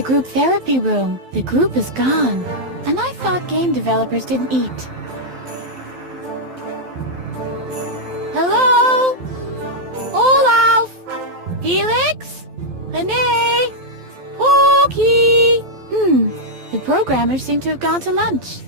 the group therapy room. The group is gone. And I thought game developers didn't eat. Hello? Olaf? Felix? René? Porky? The programmers seem to have gone to lunch.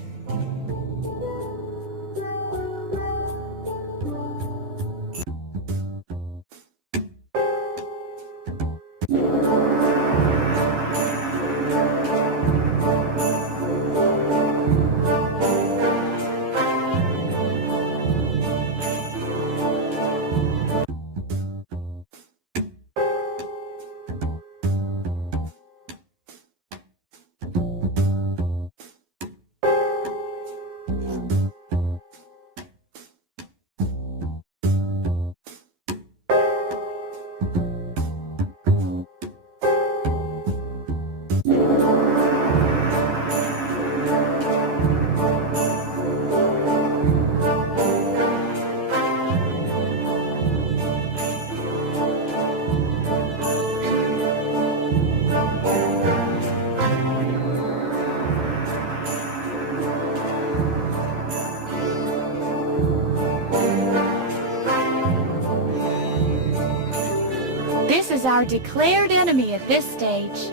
This is our declared enemy at this stage.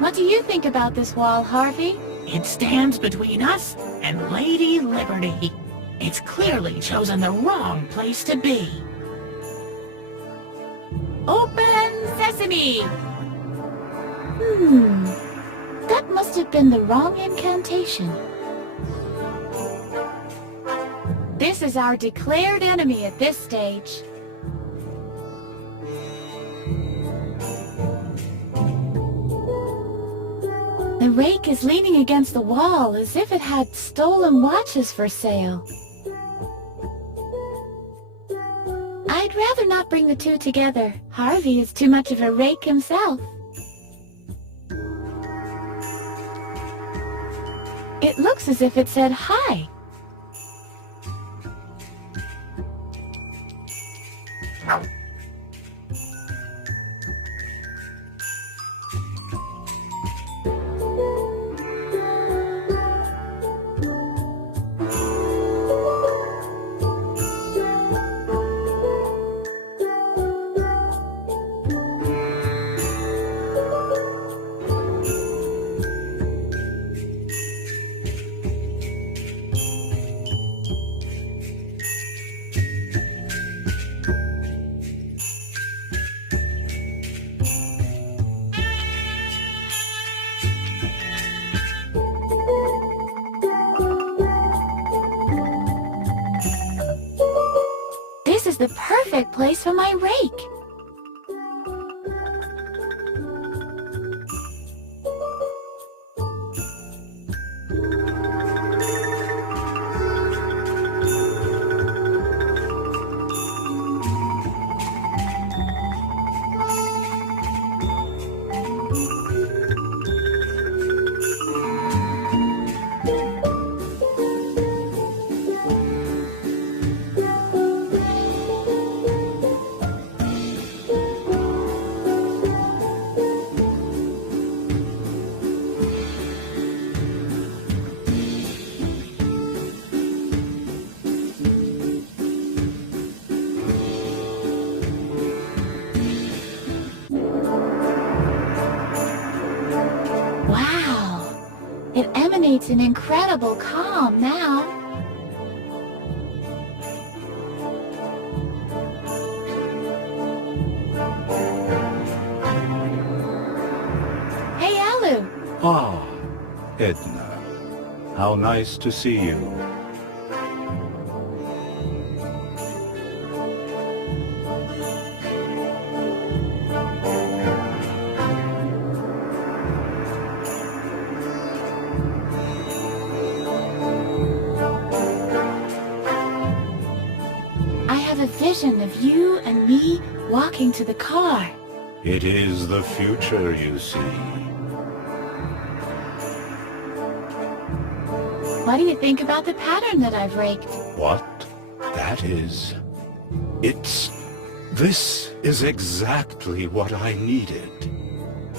What do you think about this wall, Harvey? It stands between us and Lady Liberty. It's clearly chosen the wrong place to be. Open sesame! That must have been the wrong incantation. This is our declared enemy at this stage. The rake is leaning against the wall as if it had stolen watches for sale. I'd rather not bring the two together. Harvey is too much of a rake himself. It looks as if it said hi. This is the perfect place for my rake. It emanates an incredible calm now. Hey, Alu. Ah, Edna. How nice to see you. Of you and me walking to the car. It is the future, you see. What do you think about the pattern that I've raked? What? That is... It's This is exactly what I needed.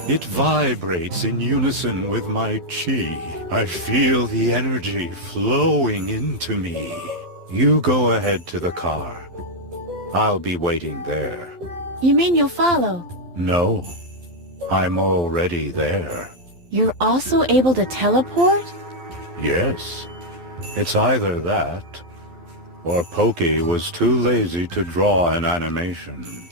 It vibrates in unison with my chi. I feel the energy flowing into me. You go ahead to the car. I'll be waiting there. You mean you'll follow? No, I'm already there. You're also able to teleport? Yes, it's either that, or Pokey was too lazy to draw an animation.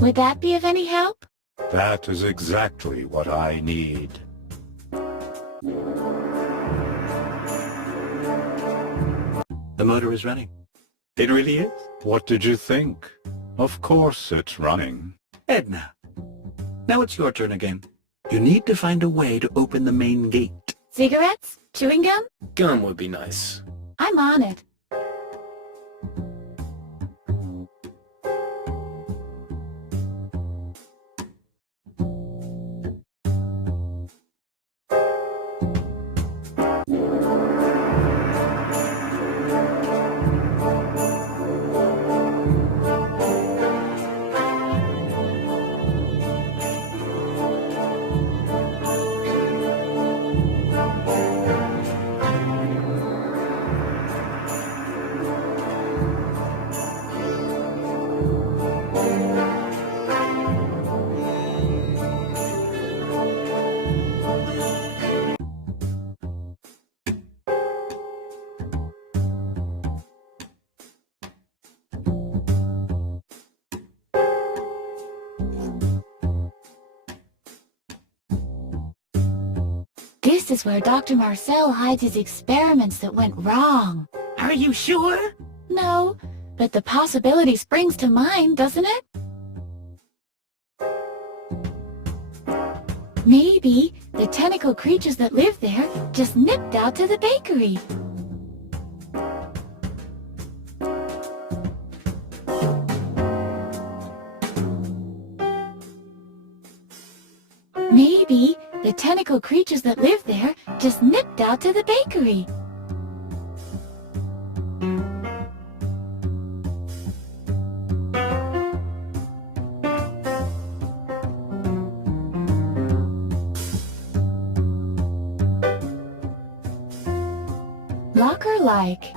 Would that be of any help? That is exactly what I need. The motor is running. It really is? What did you think? Of course it's running. Edna, now it's your turn again. You need to find a way to open the main gate. Cigarettes? Chewing gum? Gum would be nice. I'm on it. This is where Dr. Marcel hides his experiments that went wrong. Are you sure? No, but the possibility springs to mind, doesn't it? Maybe the tentacle creatures that live there just nipped out to the bakery. Maybe the tentacle creatures that live there just nipped out to the bakery. Locker-like.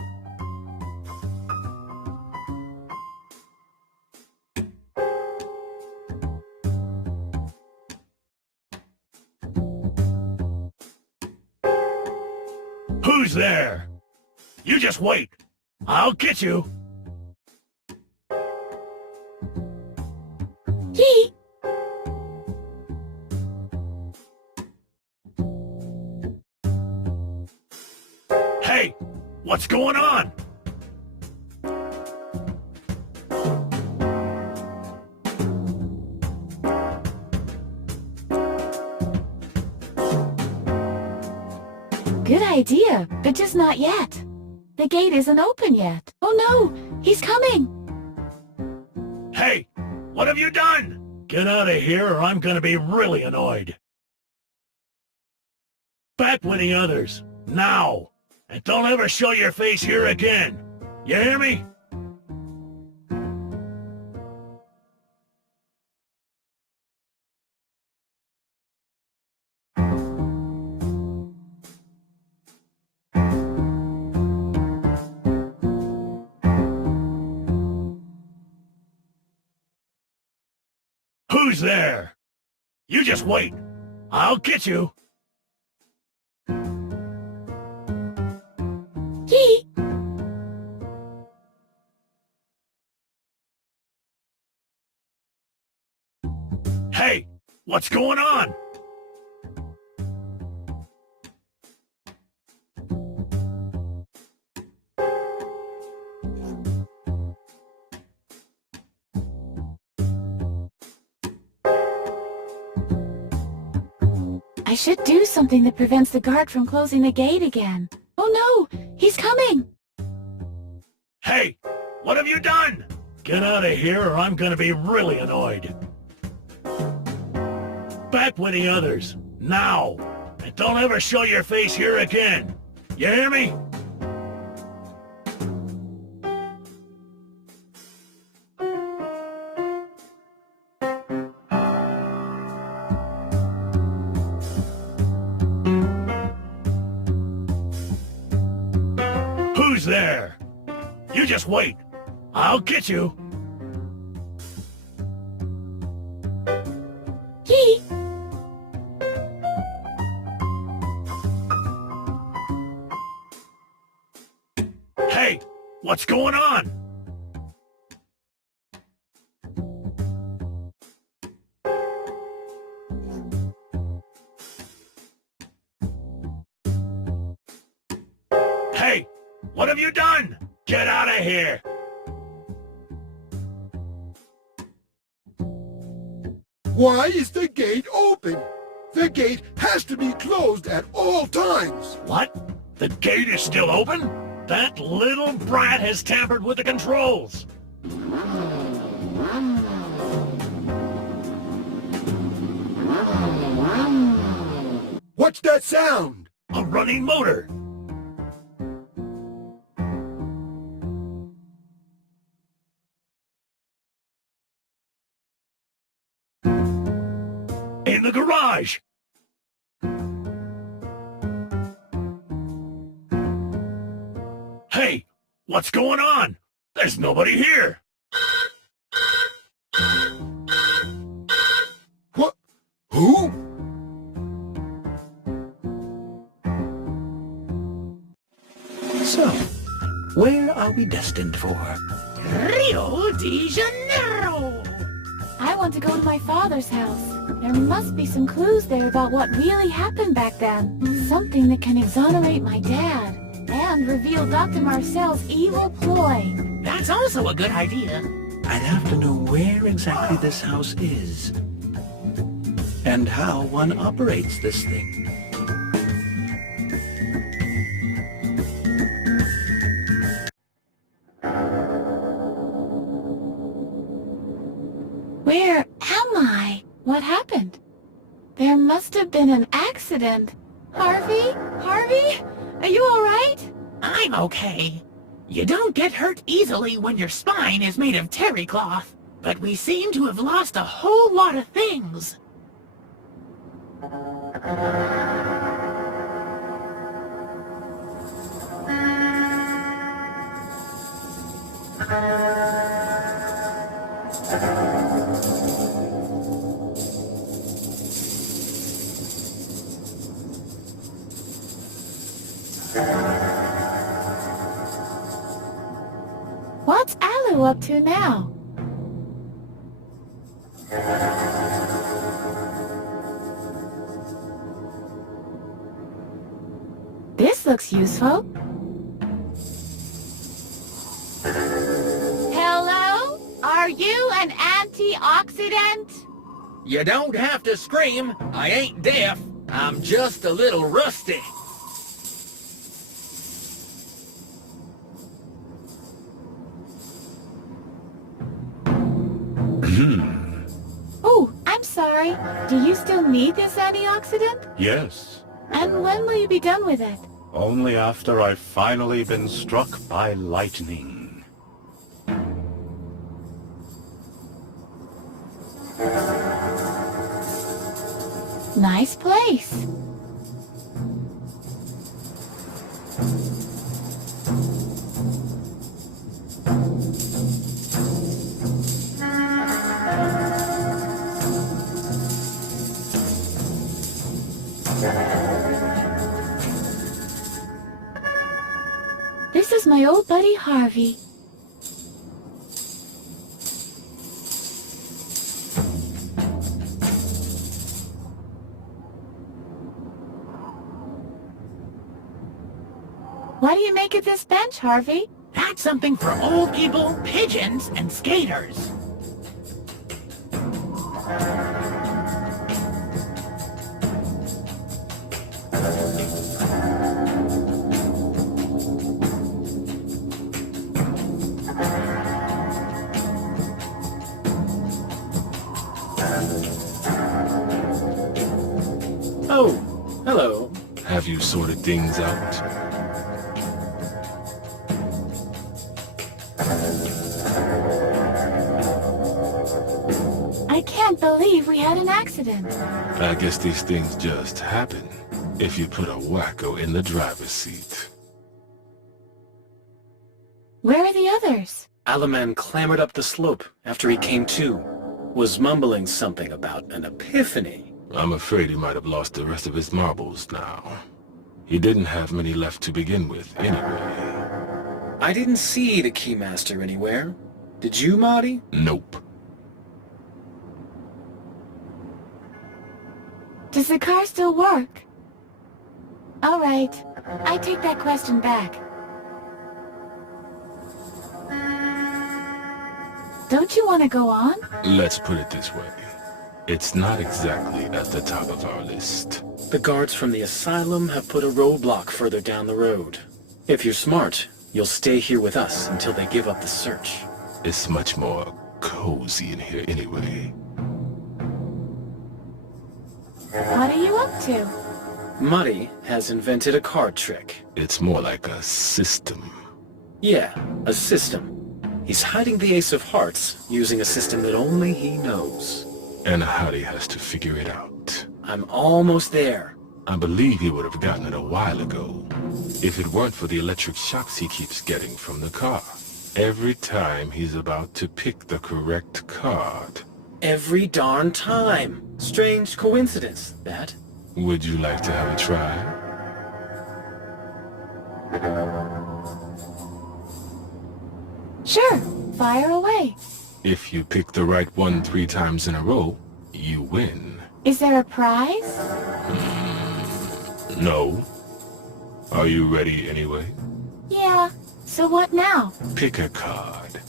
Who's there? You just wait. I'll get you. Yee! Hey, what's going on? Good idea, but just not yet. The gate isn't open yet. Oh no, he's coming! Hey, what have you done? Get out of here or I'm gonna be really annoyed. Back with the others, now! And don't ever show your face here again. You hear me? Who's there? You just wait. I'll get you. Yee! Hey, what's going on? I should do something that prevents the guard from closing the gate again. Oh no! He's coming! Hey! What have you done? Get out of here or I'm gonna be really annoyed. Back with the others. Now! And don't ever show your face here again. You hear me? Who's there? You just wait. I'll get you. Yee! Hey, what's going on? Hey, what have you done? Get out of here! Why is the gate open? The gate has to be closed at all times. What? The gate is still open? That little brat has tampered with the controls. What's that sound? A running motor. In the garage. Hey, what's going on? There's nobody here. What? Who? So, where are we destined for? Rio de Janeiro! I want to go to my father's house. There must be some clues there about what really happened back then. Something that can exonerate my dad and reveal Dr. Marcel's evil ploy. That's also a good idea. I'd have to know where exactly this house is. And how one operates this thing. Where am I? What happened? There must have been an accident. Harvey? Harvey? Are you all right? I'm okay. You don't get hurt easily when your spine is made of terry cloth, but we seem to have lost a whole lot of things. What's Alu up to now? This looks useful. Hello? Are you an antioxidant? You don't have to scream. I ain't deaf. I'm just a little rusty. Oh, I'm sorry. Do you still need this antioxidant? Yes, And when will you be done with it? only after I've finally been struck by lightning. Nice place. This is my old buddy Harvey. Why do you make it this bench, Harvey? That's something for old people, pigeons, and skaters. Have you sorted things out? I can't believe we had an accident. I guess these things just happen if you put a wacko in the driver's seat. Where are the others? Alaman clambered up the slope after he came to. Was mumbling something about an epiphany. I'm afraid he might have lost the rest of his marbles now. He didn't have many left to begin with, anyway. I didn't see the Keymaster anywhere. Did you, Marty? Nope. Does the car still work? All right, I take that question back. Don't you want to go on? Let's put it this way. It's not exactly at the top of our list. The guards from the asylum have put a roadblock further down the road. If you're smart, you'll stay here with us until they give up the search. It's much more cozy in here anyway. What are you up to? Muddy has invented a card trick. It's more like a system. Yeah, a system. He's hiding the Ace of Hearts using a system that only he knows. And Howdy has to figure it out. I'm almost there. I believe he would have gotten it a while ago, if it weren't for the electric shocks he keeps getting from the car. Every time he's about to pick the correct card. Every darn time. Strange coincidence, that. Would you like to have a try? Sure, fire away. If you pick the right one 3 times in a row, you win. Is there a prize? No. Are you ready anyway? Yeah, so what now? Pick a card.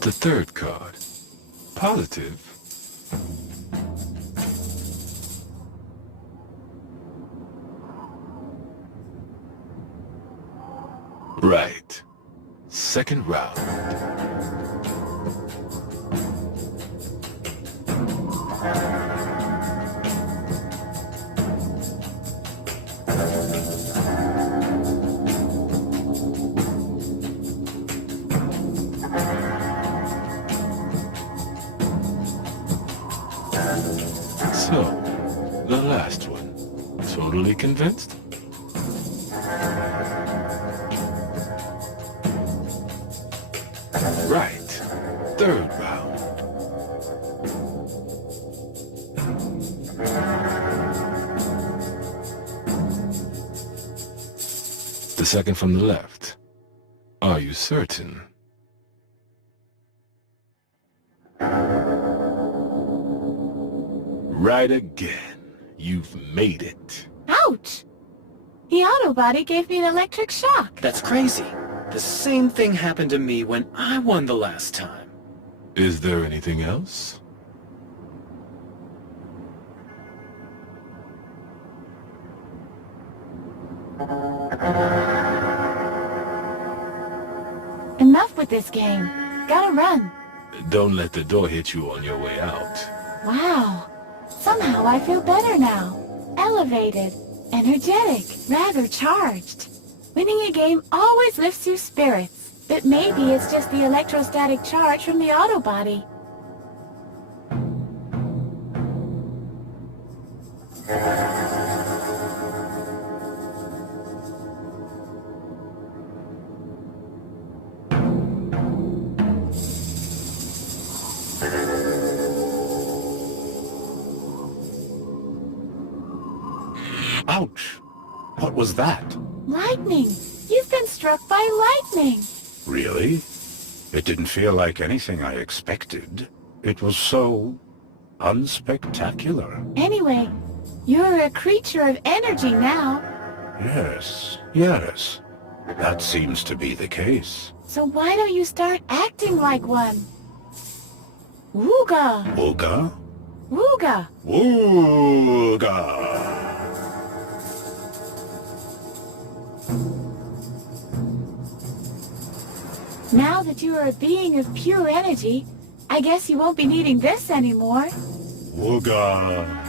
The third card. Positive. Right. Second round. So, the last one. Totally convinced? Right. Third round. The second from the left. Are you certain? Right again. You've made it. Ouch! The auto body gave me an electric shock. That's crazy. The same thing happened to me when I won the last time. Is there anything else? Enough with this game. Gotta run. Don't let the door hit you on your way out. Wow. Somehow I feel better now. Elevated, energetic, rather charged. Winning a game always lifts your spirits, but maybe it's just the electrostatic charge from the auto body. Ouch! What was that? Lightning! You've been struck by lightning! Really? It didn't feel like anything I expected. It was so unspectacular. Anyway, you're a creature of energy now. Yes, yes. That seems to be the case. So why don't you start acting like one? Wooga! Ooga? Wooga! Wooga! Now that you are a being of pure energy, I guess you won't be needing this anymore. Wooga!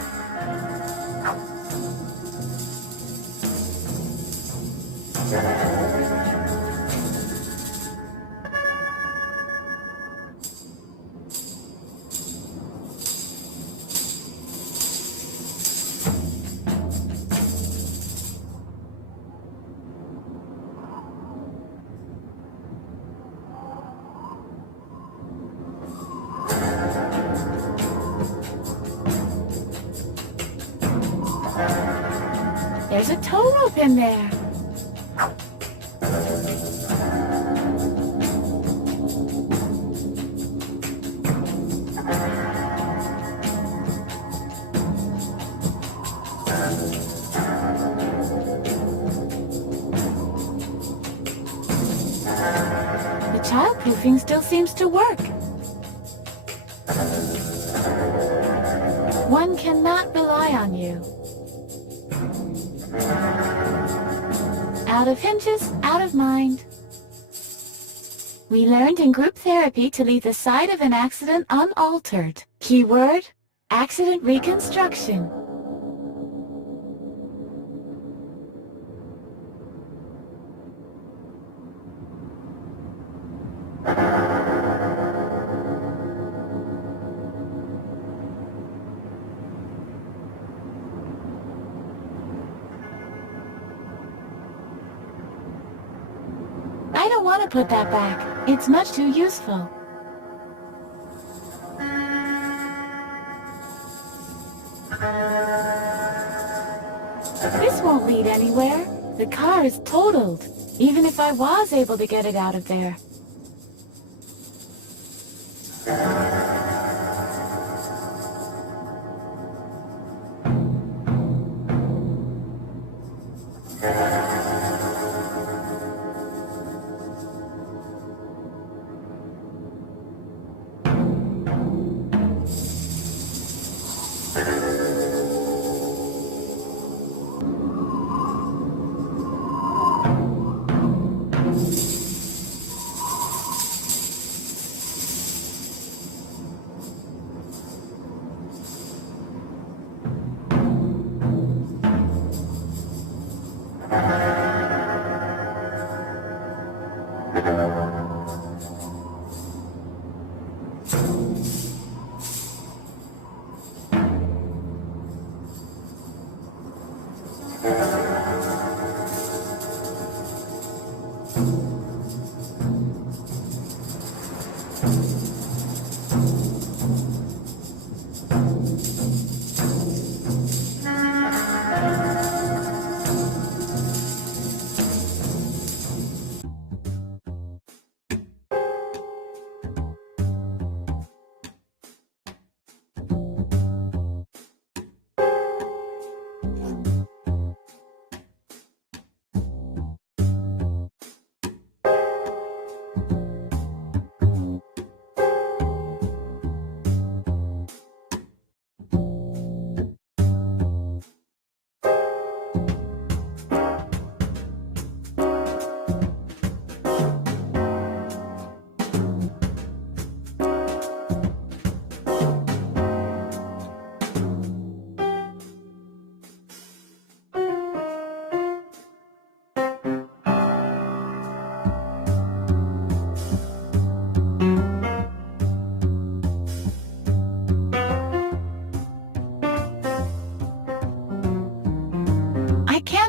There's a tow rope in there. The childproofing still seems to work. One cannot rely on you. Out of hinges, out of mind. We learned in group therapy to leave the site of an accident unaltered. Keyword, accident reconstruction. I don't want to put that back. It's much too useful. This won't lead anywhere. The car is totaled, even if I was able to get it out of there.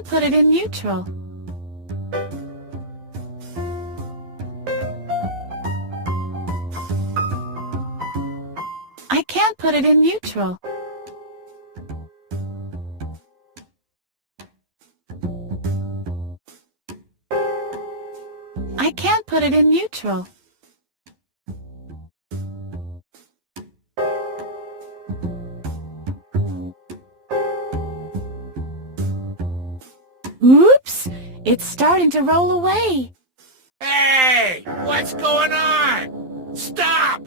Put it in neutral. I can't put it in neutral. I can't put it in neutral. Oops! It's starting to roll away. Hey! What's going on? Stop!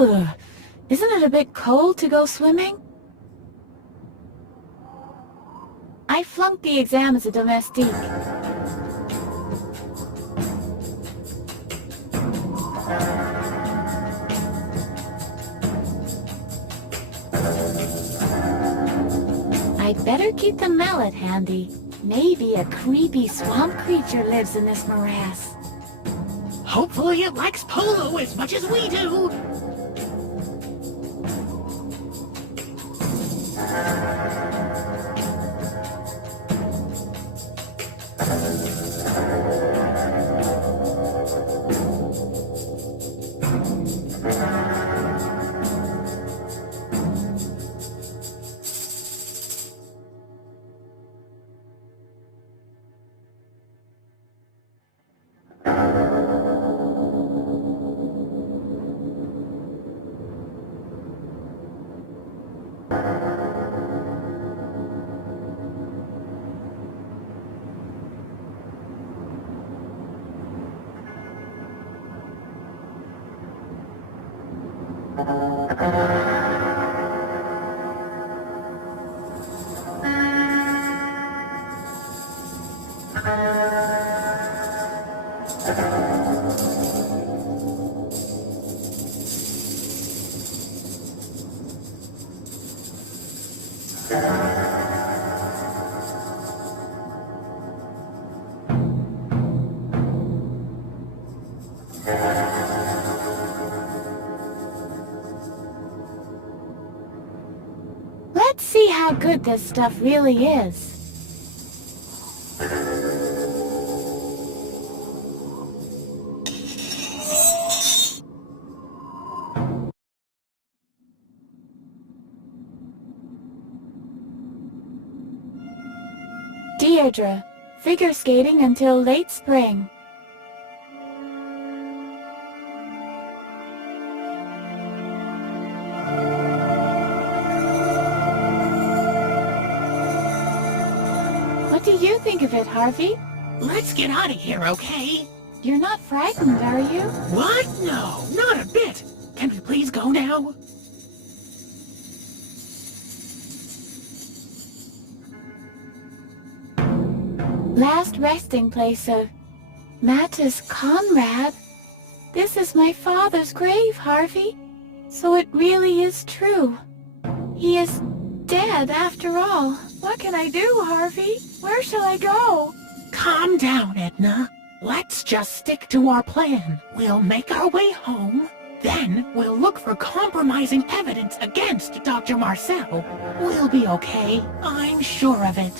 Ugh, isn't it a bit cold to go swimming? I flunked the exam as a domestique. I'd better keep the mallet handy. Maybe a creepy swamp creature lives in this morass. Hopefully it likes polo as much as we do. Let's see how good this stuff really is. Deirdre, figure skating until late spring. What do you think of it, Harvey? Let's get out of here, okay? You're not frightened, are you? What? No, not a bit. Can we please go now? Last resting place of Mattis Conrad. This is my father's grave, Harvey. So it really is true. He is dead after all. What can I do, Harvey? Where shall I go? Calm down, Edna. Let's just stick to our plan. We'll make our way home. Then we'll look for compromising evidence against Dr. Marcel. We'll be okay. I'm sure of it.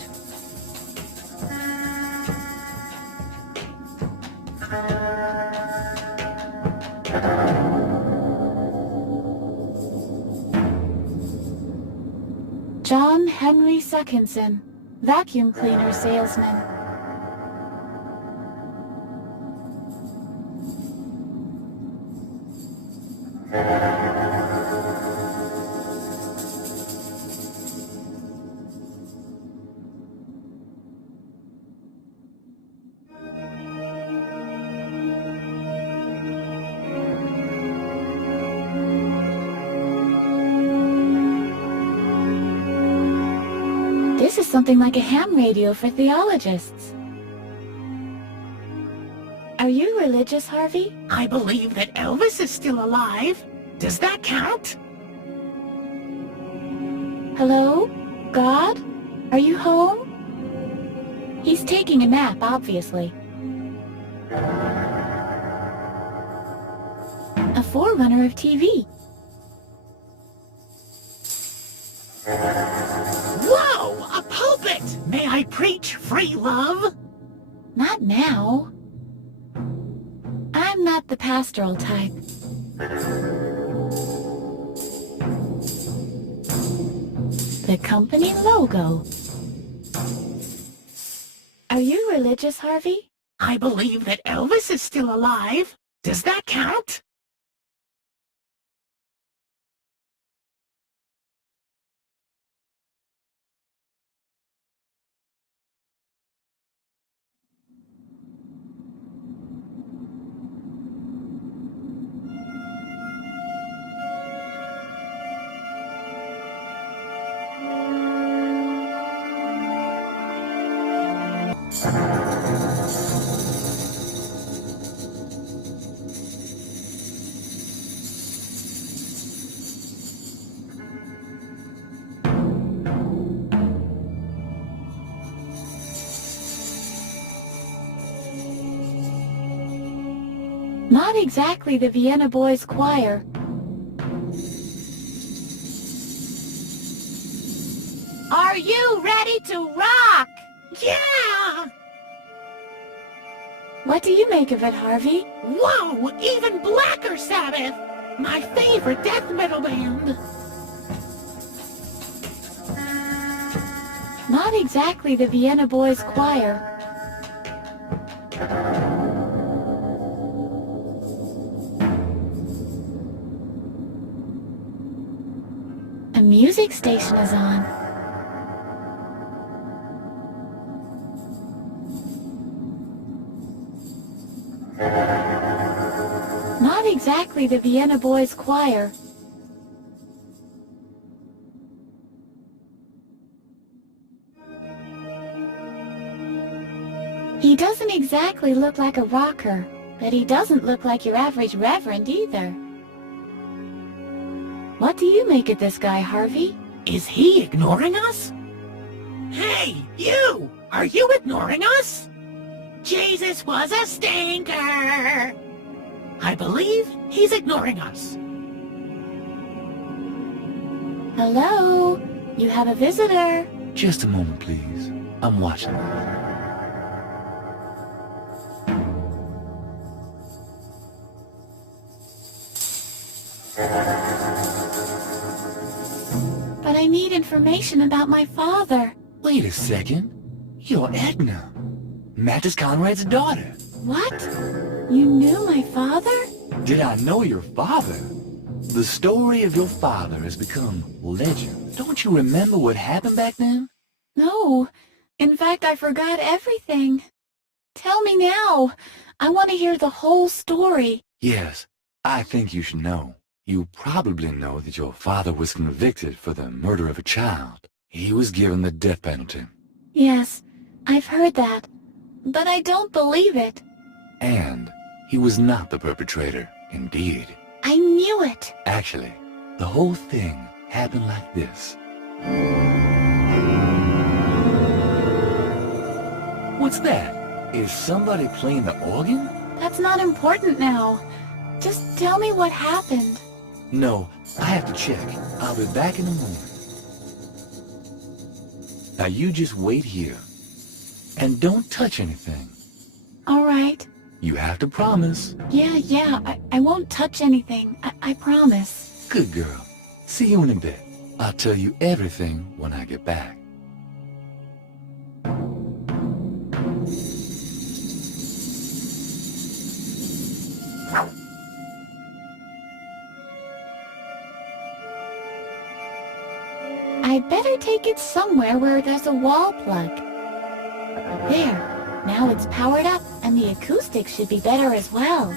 John Henry Seckinson, vacuum cleaner salesman. This is something like a ham radio for theologists. Are you religious, Harvey? I believe that Elvis is still alive. Does that count? Hello? God? Are you home? He's taking a nap, obviously. A forerunner of TV. Whoa! A pulpit! May I preach free love? Not now. I'm not the pastoral type. The company logo. Are you religious, Harvey? I believe that Elvis is still alive. Does that count? Not exactly the Vienna Boys Choir. Are you ready to rock? Yeah! What do you make of it, Harvey? Whoa! Even Blacker Sabbath! My favorite death metal band! Not exactly the Vienna Boys Choir. A music station is on. Not exactly the Vienna Boys Choir. He doesn't exactly look like a rocker, but he doesn't look like your average reverend either. What do you make of this guy, Harvey? Is he ignoring us? Hey, you! Are you ignoring us? Jesus was a stinker! I believe he's ignoring us. Hello? You have a visitor. Just a moment, please. I'm watching. But I need information about my father. Wait a second. You're Edna. Mattis Conrad's daughter. What? You knew my father? Did I know your father? The story of your father has become legend. Don't you remember what happened back then? No. In fact, I forgot everything. Tell me now. I want to hear the whole story. Yes, I think you should know. You probably know that your father was convicted for the murder of a child. He was given the death penalty. Yes, I've heard that. But I don't believe it. And he was not the perpetrator, indeed. I knew it. Actually, the whole thing happened like this. What's that? Is somebody playing the organ? That's not important now. Just tell me what happened. No, I have to check. I'll be back in the morning. Now you just wait here. And don't touch anything. All right. You have to promise. Yeah, I won't touch anything. I promise. Good girl. See you in a bit. I'll tell you everything when I get back. I'd better take it somewhere where there's a wall plug. There. Now it's powered up, and the acoustics should be better as well.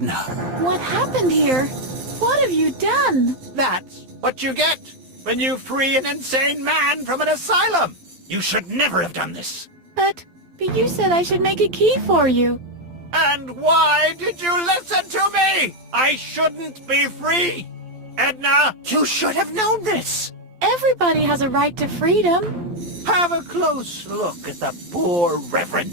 Edna. What happened here? What have you done? That's what you get when you free an insane man from an asylum. You should never have done this. But you said I should make a key for you. And why did you listen to me? I shouldn't be free. Edna, you should have known this. Everybody has a right to freedom. Have a close look at the poor reverend.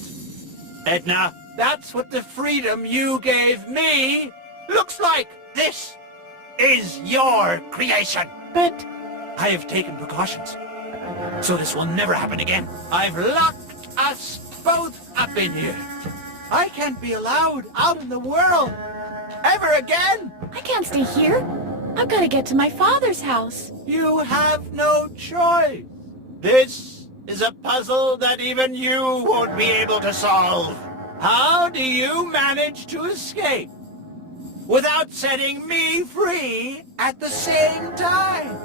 Edna, that's what the freedom you gave me looks like. This is your creation. But I have taken precautions, so this will never happen again. I've locked us both up in here. I can't be allowed out in the world ever again. I can't stay here. I've got to get to my father's house. You have no choice. This is a puzzle that even you won't be able to solve. How do you manage to escape without setting me free at the same time?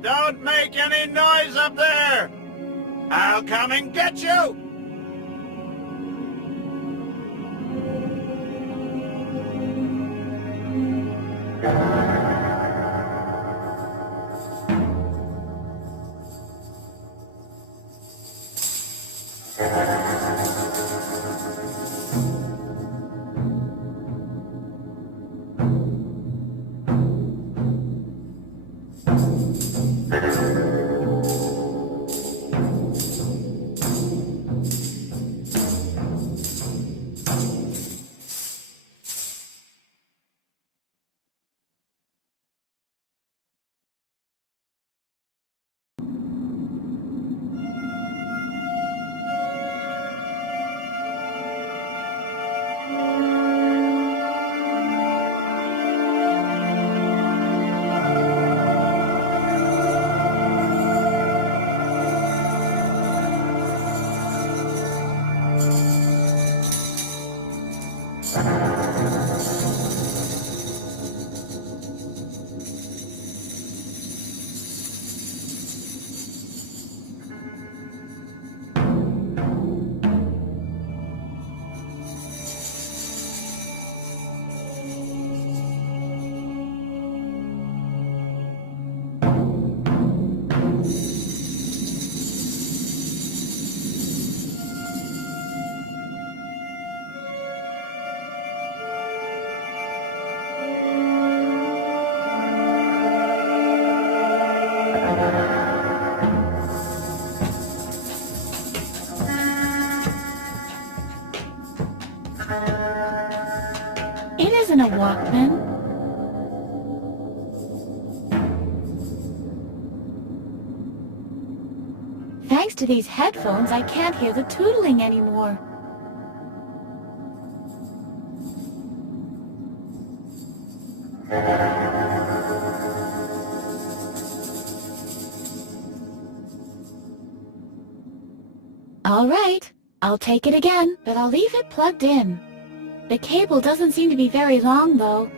Don't make any noise up there! I'll come and get you! It isn't a Walkman. Thanks to these headphones, I can't hear the tootling anymore. All right, I'll take it again, but I'll leave it plugged in. The cable doesn't seem to be very long, though.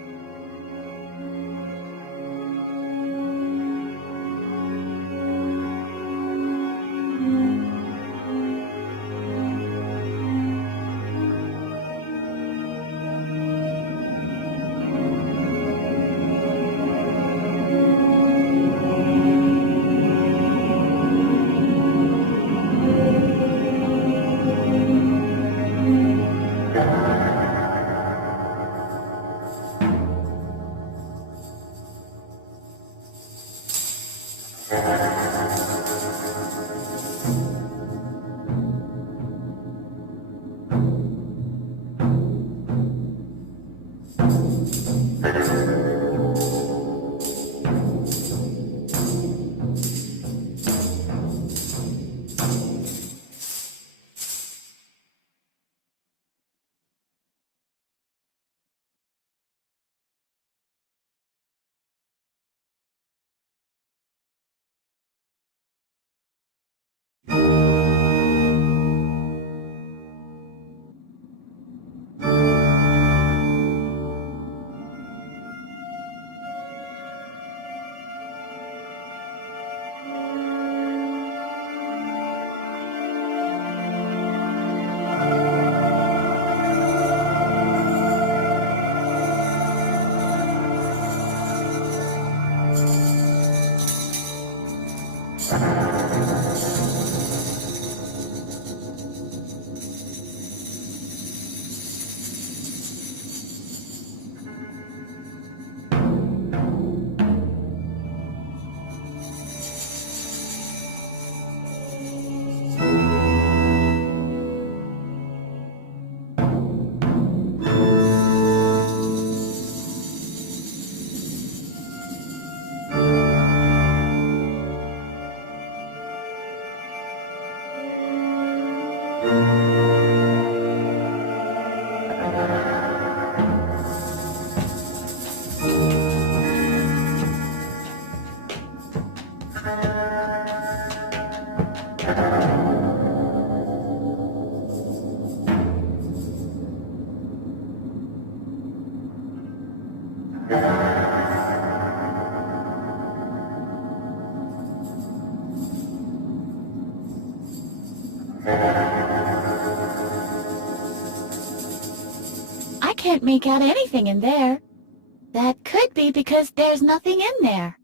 I can't make out anything in there. That could be because there's nothing in there.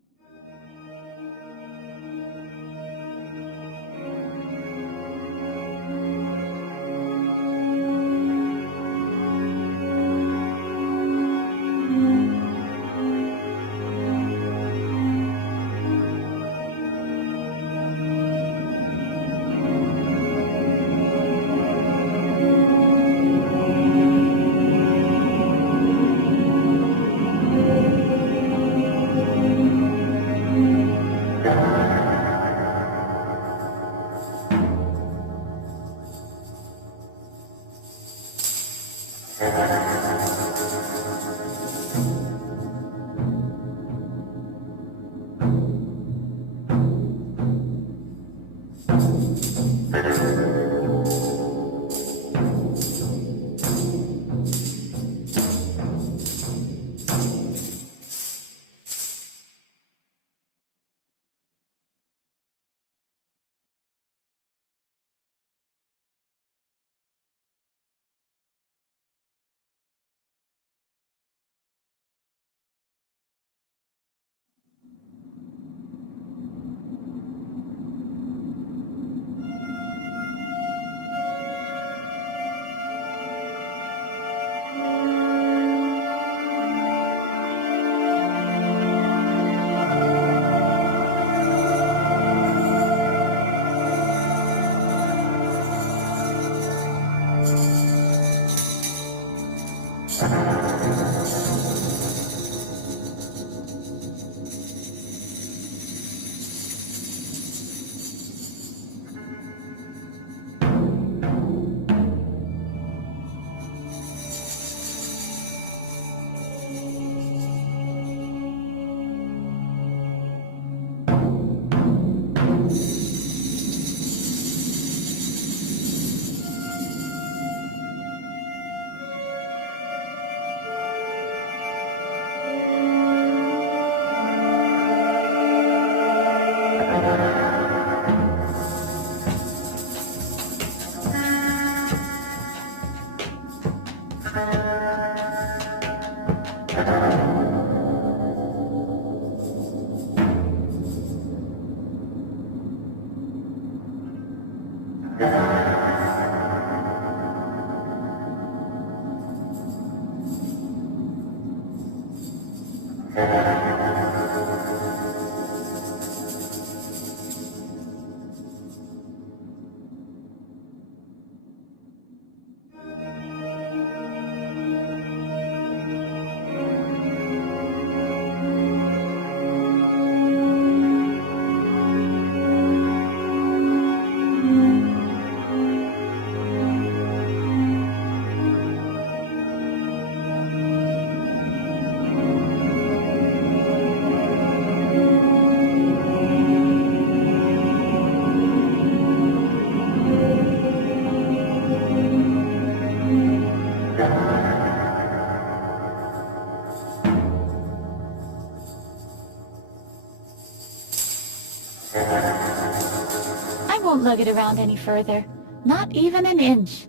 Won't lug it around any further. Not even an inch.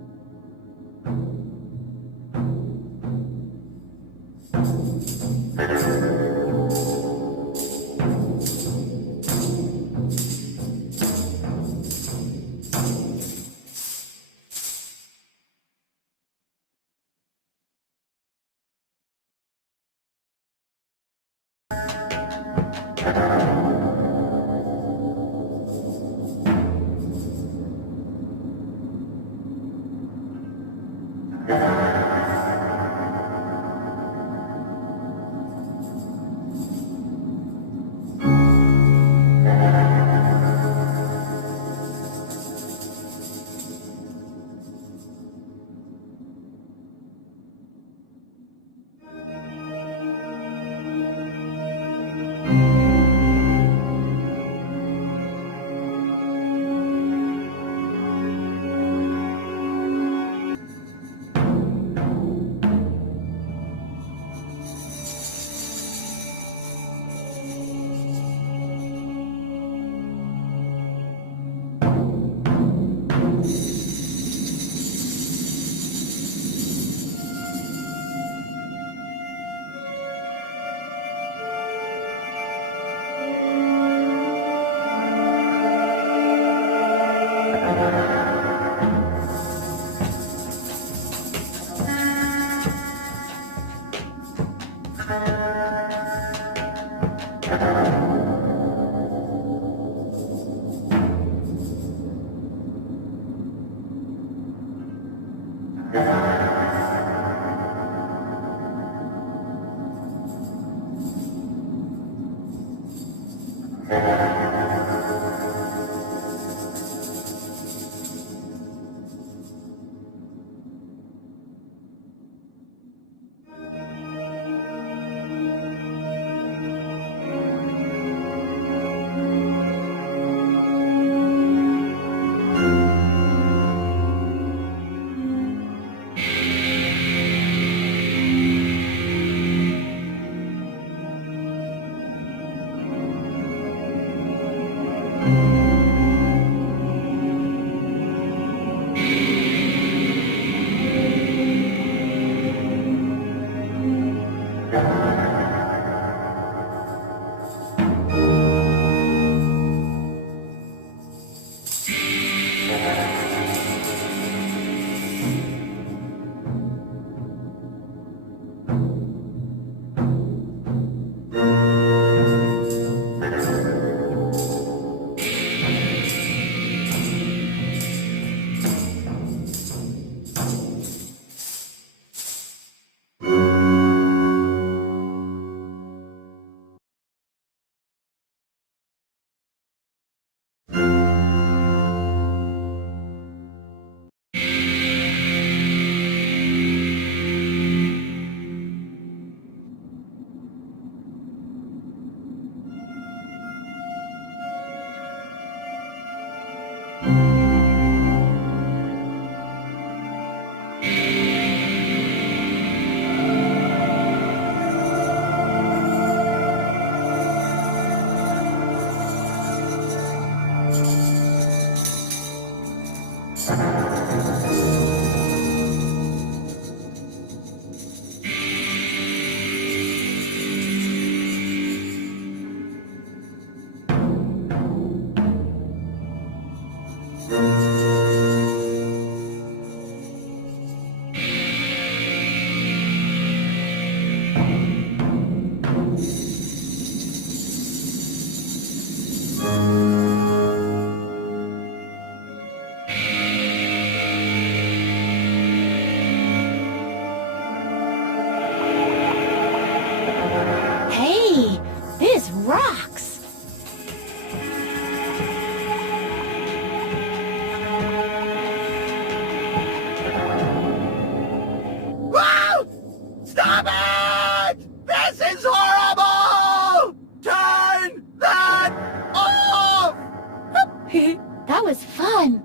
That was fun.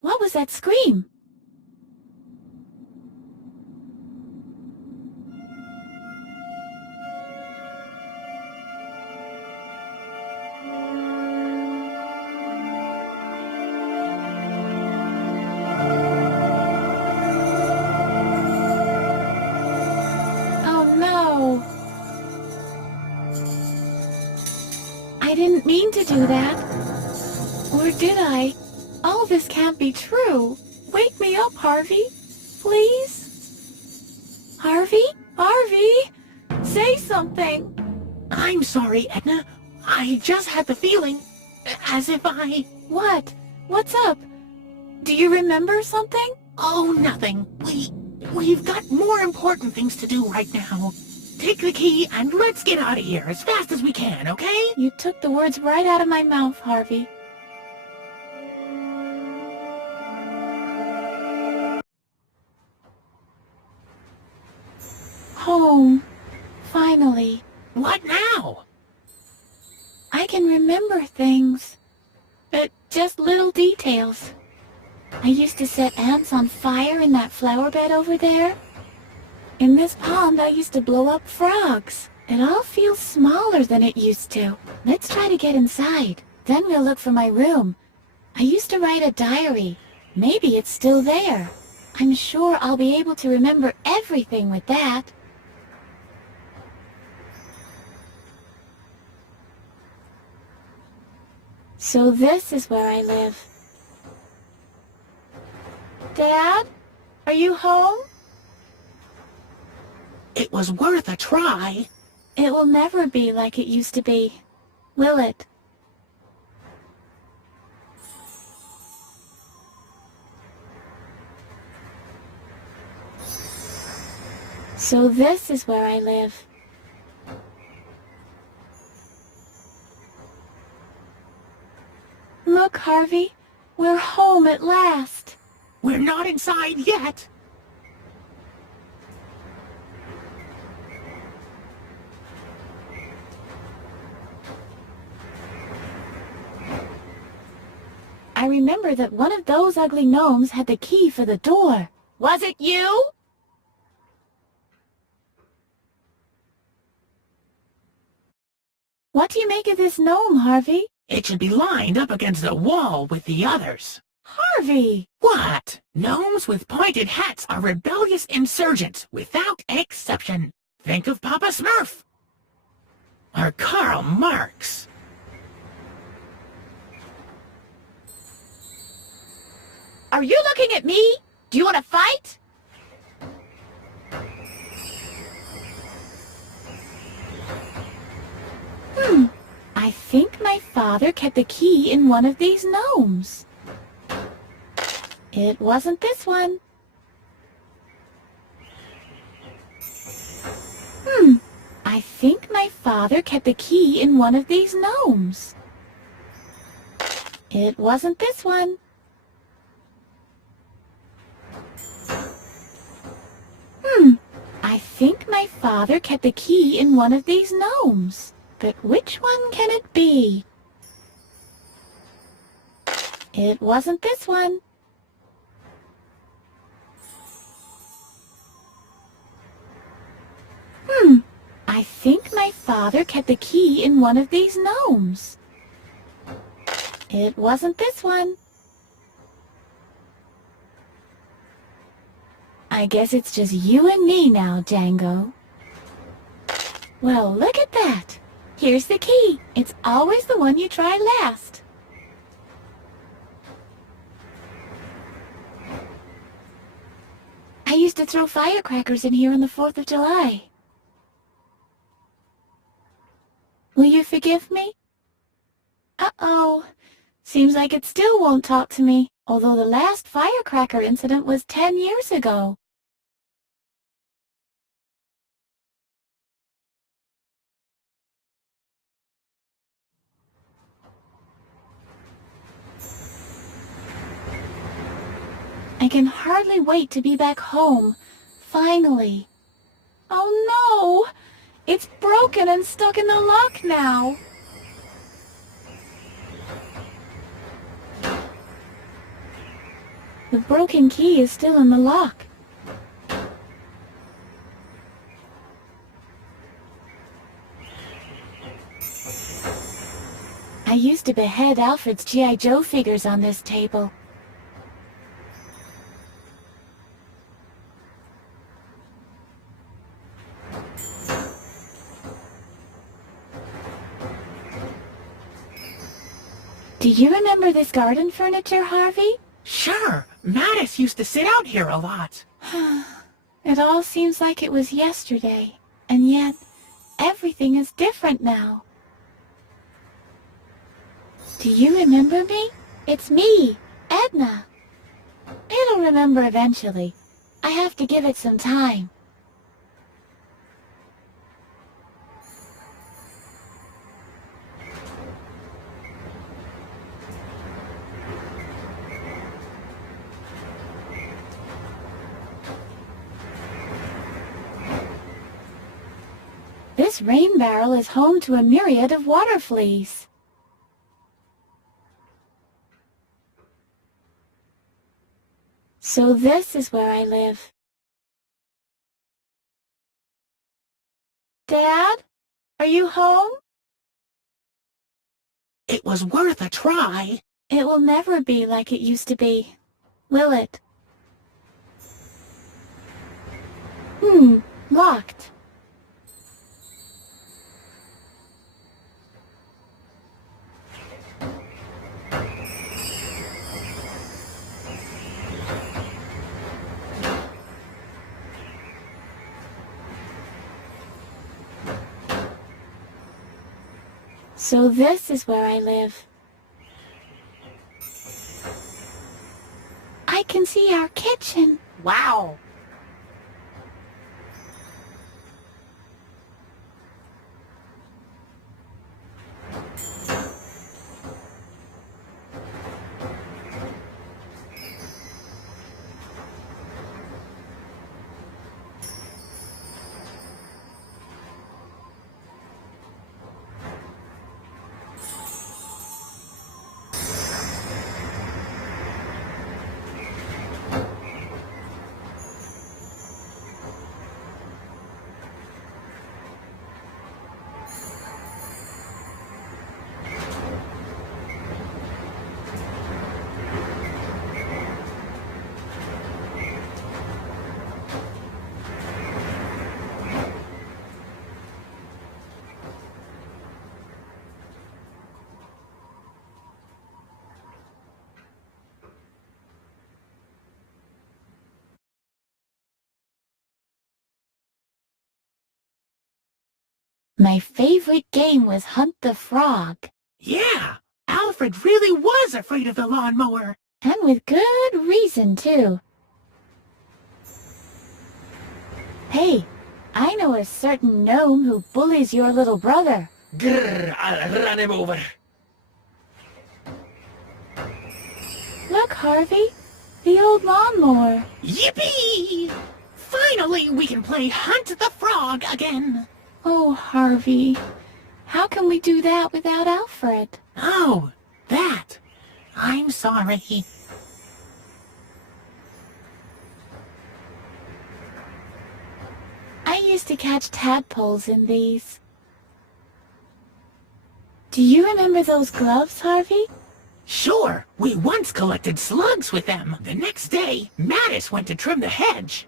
What was that scream? Oh no. I didn't mean to do that. Or did I? All this can't be true. Wake me up, Harvey. Please? Harvey? Harvey? Say something. I'm sorry, Edna. I just had the feeling as if I... What? What's up? Do you remember something? Oh, nothing. We've got more important things to do right now. Take the key and let's get out of here as fast as we can, okay? You took the words right out of my mouth, Harvey. home. Finally. What now? I can remember things. But just little details. I used to set ants on fire in that flower bed over there. In this pond, I used to blow up frogs. It all feels smaller than it used to. Let's try to get inside. Then we'll look for my room. I used to write a diary. Maybe it's still there. I'm sure I'll be able to remember everything with that. So this is where I live. Dad? Are you home? It was worth a try. It will never be like it used to be, will it? So this is where I live. Look, Harvey, we're home at last. We're not inside yet. I remember that one of those ugly gnomes had the key for the door. Was it you? What do you make of this gnome, Harvey? It should be lined up against the wall with the others. Harvey! What? Gnomes with pointed hats are rebellious insurgents without exception. Think of Papa Smurf. Or Karl Marx. Are you looking at me? Do you want to fight? I think my father kept the key in one of these gnomes. It wasn't this one. I think my father kept the key in one of these gnomes. It wasn't this one. I think my father kept the key in one of these gnomes. But which one can it be? It wasn't this one. I think my father kept the key in one of these gnomes. It wasn't this one. I guess it's just you and me now, Django. Well, look at that. Here's the key. It's always the one you try last. I used to throw firecrackers in here on the 4th of July. Will you forgive me? Uh-oh. Seems like it still won't talk to me, although the last firecracker incident was 10 years ago. I can hardly wait to be back home. Finally. Oh no! It's broken and stuck in the lock now. The broken key is still in the lock. I used to behead Alfred's G.I. Joe figures on this table. Do you remember this garden furniture, Harvey? Sure. Mattis used to sit out here a lot. It all seems like it was yesterday, and yet everything is different now. Do you remember me? It's me, Edna. It'll remember eventually. I have to give it some time. This rain barrel is home to a myriad of water fleas. So this is where I live. Dad? Are you home? It was worth a try. It will never be like it used to be, will it? Locked. So this is where I live. I can see our kitchen. Wow. My favorite game was Hunt the Frog. Yeah, Alfred really was afraid of the lawnmower. And with good reason, too. Hey, I know a certain gnome who bullies your little brother. Grrr, I'll run him over. Look, Harvey, the old lawnmower. Yippee! Finally, we can play Hunt the Frog again. Oh, Harvey, how can we do that without Alfred? Oh, that. I'm sorry. I used to catch tadpoles in these. Do you remember those gloves, Harvey? Sure, we once collected slugs with them. The next day, Mattis went to trim the hedge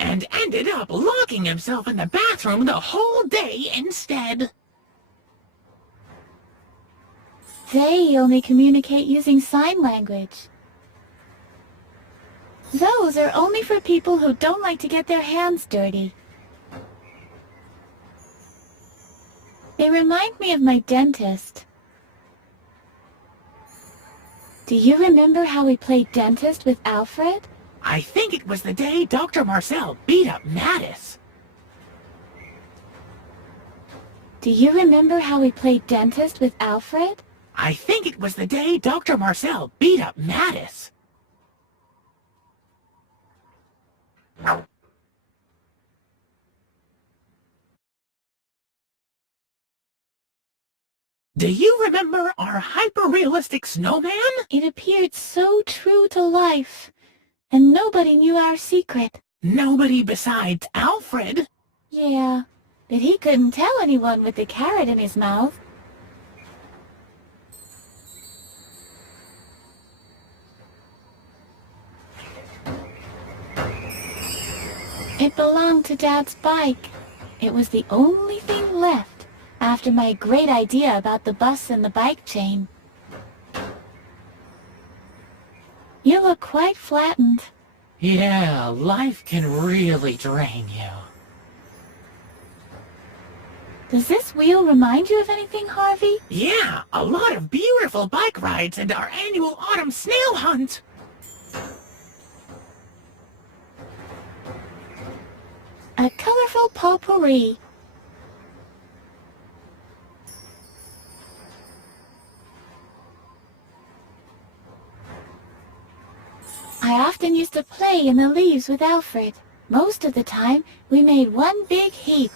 and ended up locking himself in the bathroom the whole day instead. They only communicate using sign language. Those are only for people who don't like to get their hands dirty. They remind me of my dentist. Do you remember how we played dentist with Alfred? I think it was the day Dr. Marcel beat up Mattis. Do you remember how we played dentist with Alfred? I think it was the day Dr. Marcel beat up Mattis. Do you remember our hyper-realistic snowman? It appeared so true to life, and nobody knew our secret. Nobody besides Alfred. Yeah, but he couldn't tell anyone with the carrot in his mouth. It belonged to Dad's bike. It was the only thing left after my great idea about the bus and the bike chain. You look quite flattened. Yeah, life can really drain you. Does this wheel remind you of anything, Harvey? Yeah, a lot of beautiful bike rides and our annual autumn snail hunt. A colorful potpourri. I often used to play in the leaves with Alfred. Most of the time, we made one big heap.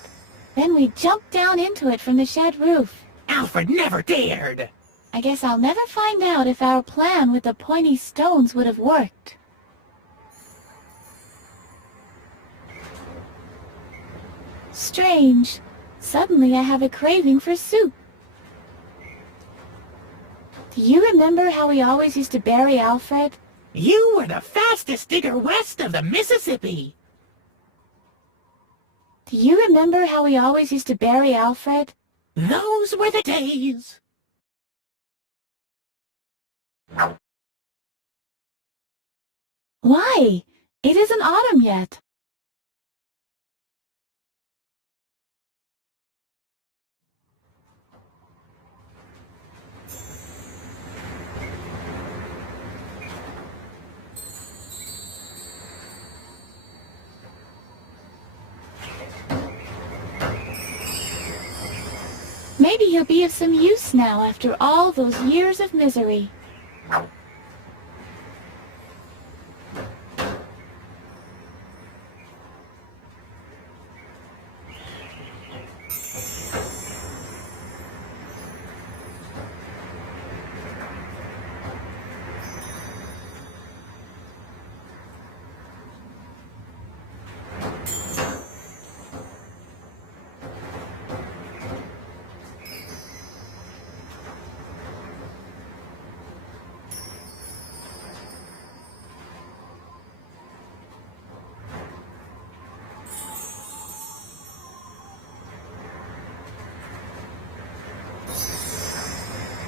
Then we jumped down into it from the shed roof. Alfred never dared! I guess I'll never find out if our plan with the pointy stones would have worked. Strange. Suddenly I have a craving for soup. Do you remember how we always used to bury Alfred? You were the fastest digger west of the Mississippi! Do you remember how we always used to bury Alfred? Those were the days! Why? It isn't autumn yet. Maybe he'll be of some use now after all those years of misery.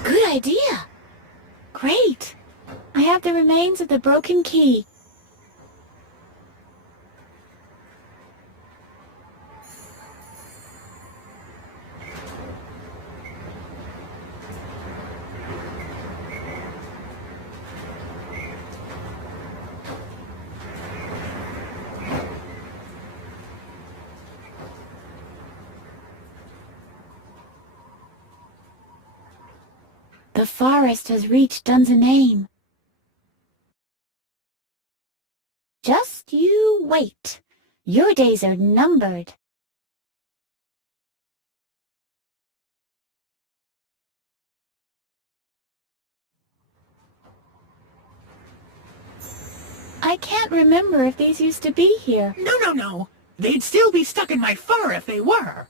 Good idea! Great! I have the remains of the broken key. The forest has reached Dunsinane. Just you wait. Your days are numbered. I can't remember if these used to be here. No. They'd still be stuck in my fur if they were.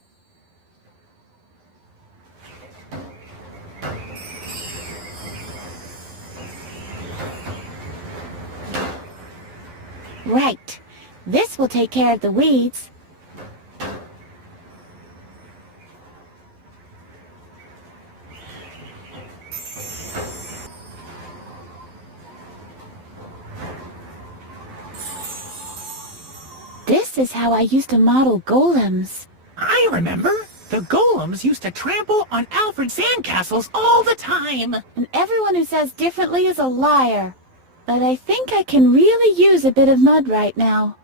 Right. This will take care of the weeds. This is how I used to model golems. I remember. The golems used to trample on Alfred's sandcastles all the time. And everyone who says differently is a liar. But I think I can really use a bit of mud right now.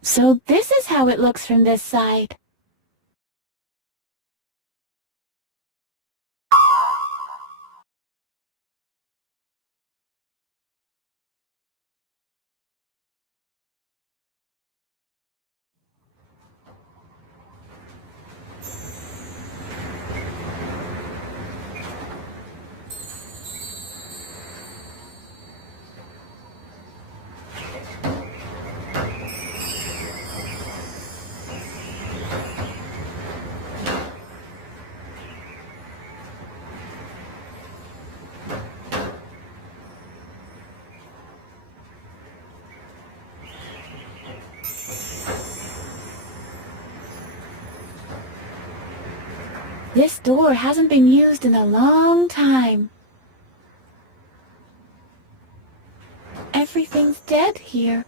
So this is how it looks from this side. This door hasn't been used in a long time. Everything's dead here.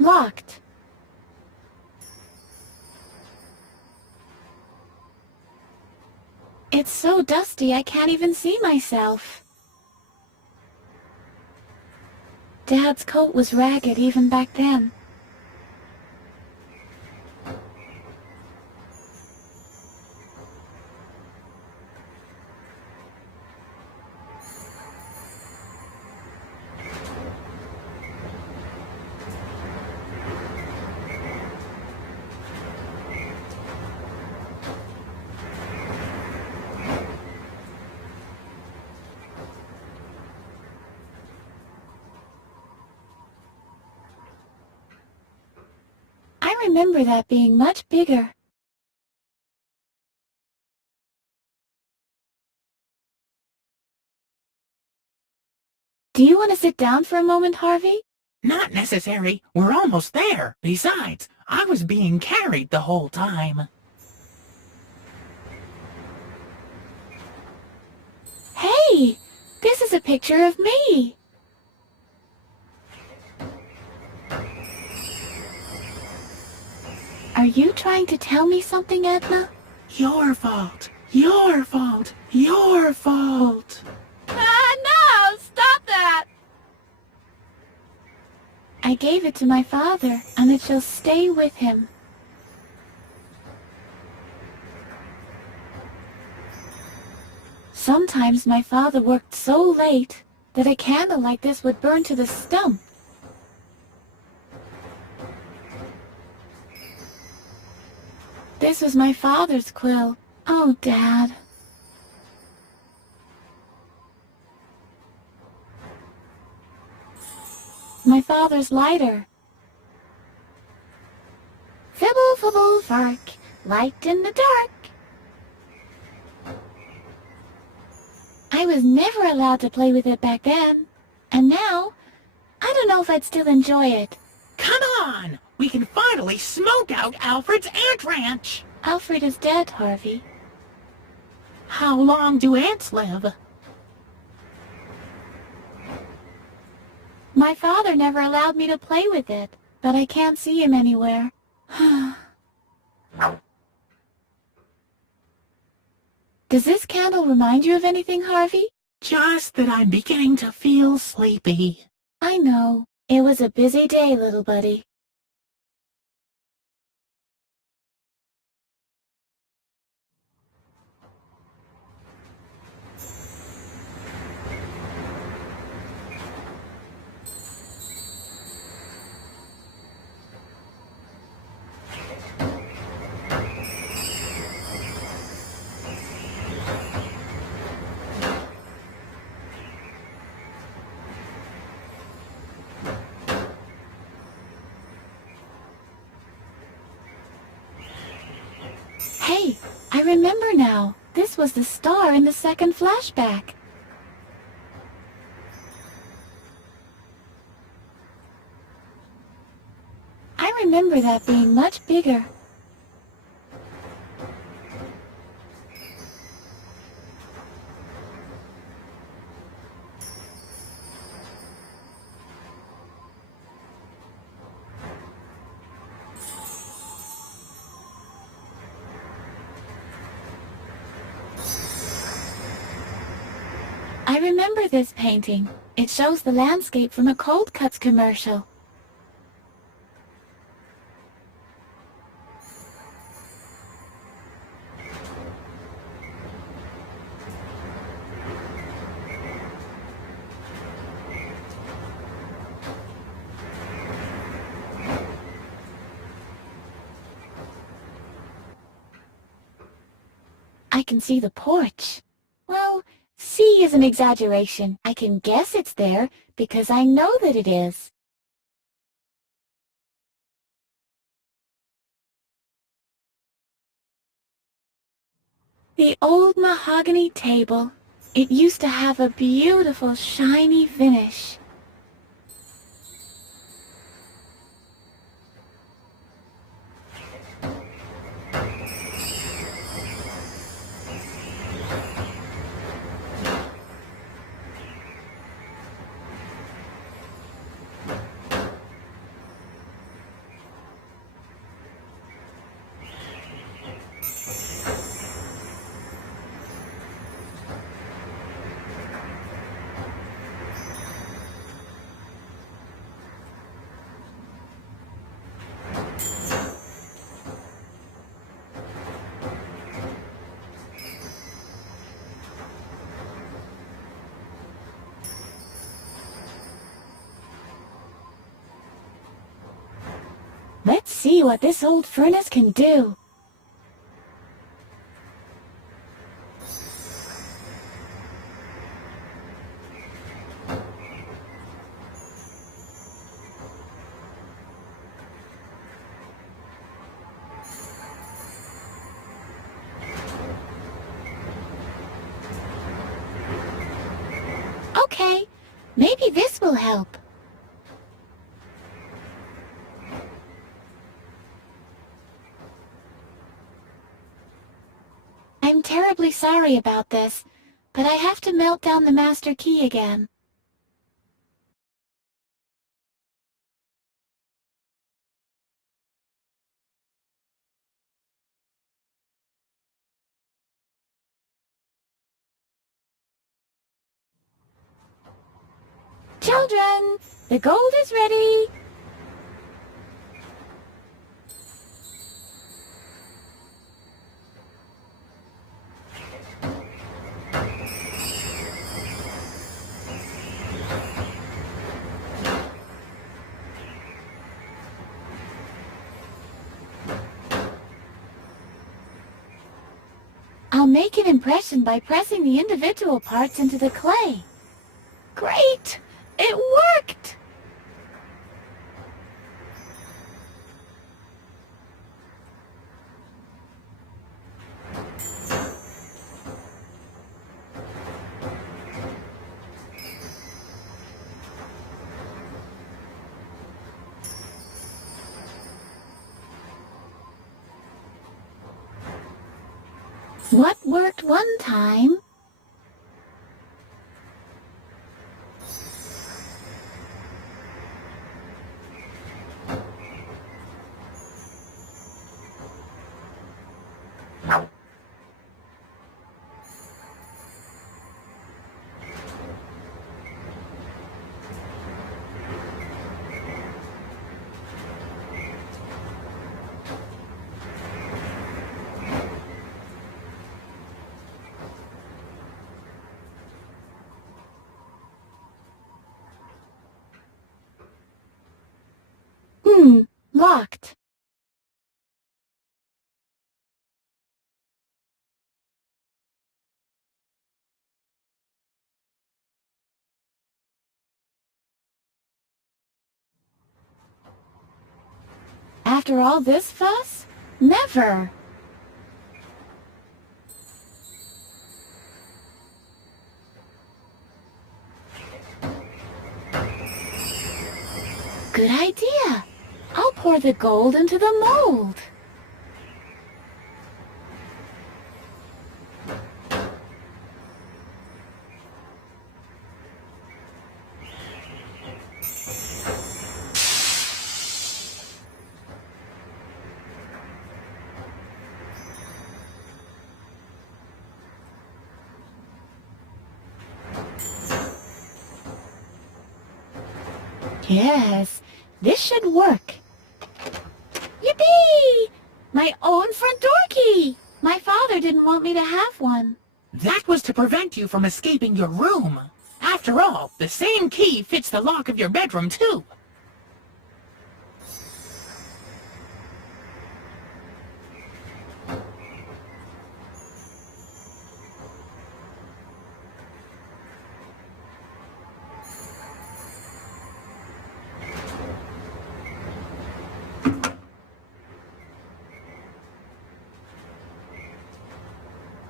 Locked. It's so dusty I can't even see myself. Dad's coat was ragged even back then. I remember that being much bigger. Do you want to sit down for a moment, Harvey? Not necessary. We're almost there. Besides, I was being carried the whole time. Hey! This is a picture of me! Are you trying to tell me something, Edna? Your fault. Your fault. Your fault. Ah, no! Stop that! I gave it to my father, and it shall stay with him. Sometimes my father worked so late that a candle like this would burn to the stump. This was my father's quill. Oh, Dad. My father's lighter. Fibble, fibble, fark, light in the dark. I was never allowed to play with it back then. And now, I don't know if I'd still enjoy it. Come on! We can finally smoke out Alfred's ant ranch! Alfred is dead, Harvey. How long do ants live? My father never allowed me to play with it, but I can't see him anywhere. Does this candle remind you of anything, Harvey? Just that I'm beginning to feel sleepy. I know. It was a busy day, little buddy. Hey, I remember now. This was the star in the second flashback. I remember that being much bigger. I remember this painting. It shows the landscape from a Cold Cuts commercial. I can see the porch. Well, see is an exaggeration. I can guess it's there because I know that it is. The old mahogany table. It used to have a beautiful shiny finish. see what this old furnace can do. Okay, maybe this will help. I'm terribly sorry about this, but I have to melt down the master key again. Children, the gold is ready. I'll make an impression by pressing the individual parts into the clay. Great! It worked! What worked one time? Locked. After all this fuss? Never! Good idea! I'll pour the gold into the mold. Yes, this should work. Yippee! My own front door key! My father didn't want me to have one. That was to prevent you from escaping your room. After all, the same key fits the lock of your bedroom, too.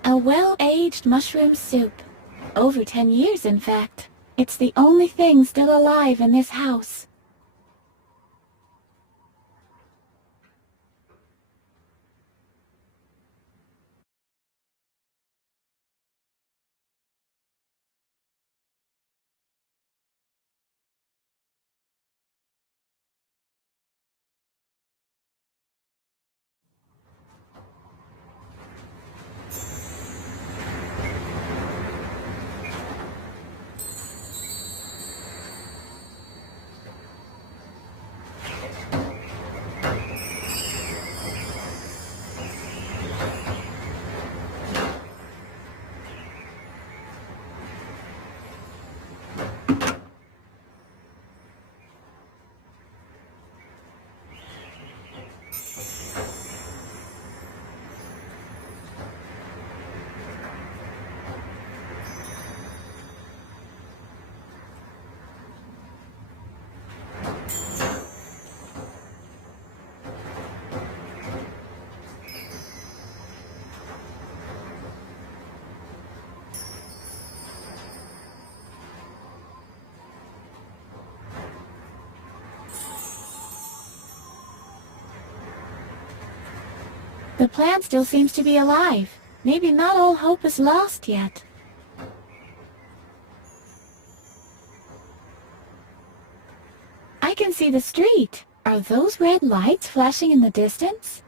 A well-aged mushroom soup. Over 10 years, in fact. It's the only thing still alive in this house. The plan still seems to be alive. Maybe not all hope is lost yet. I can see the street. Are those red lights flashing in the distance?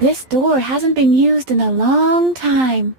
This door hasn't been used in a long time.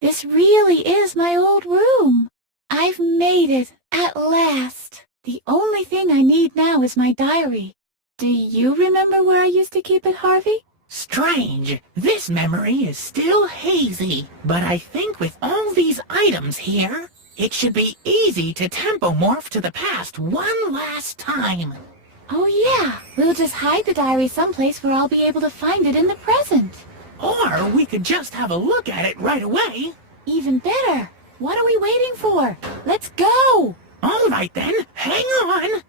This really is my old room. I've made it, at last. The only thing I need now is my diary. Do you remember where I used to keep it, Harvey? Strange. This memory is still hazy. But I think with all these items here, it should be easy to tempomorph to the past one last time. Oh yeah, we'll just hide the diary someplace where I'll be able to find it in the present. Or we could just have a look at it right away. Even better. What are we waiting for? Let's go! All right then, hang on.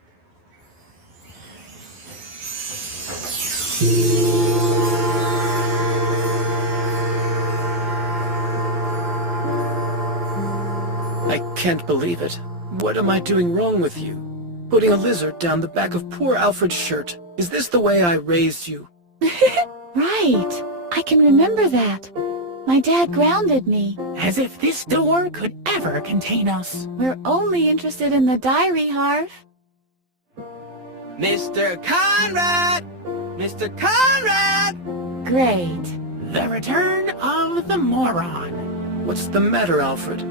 I can't believe it. What am I doing wrong with you? Putting a lizard down the back of poor Alfred's shirt. Is this the way I raised you? Right. I can remember that. My dad grounded me. As if this door could ever contain us. We're only interested in the diary, Harv. Mr. Conrad! Mr. Conrad! Great. The return of the moron. What's the matter, Alfred?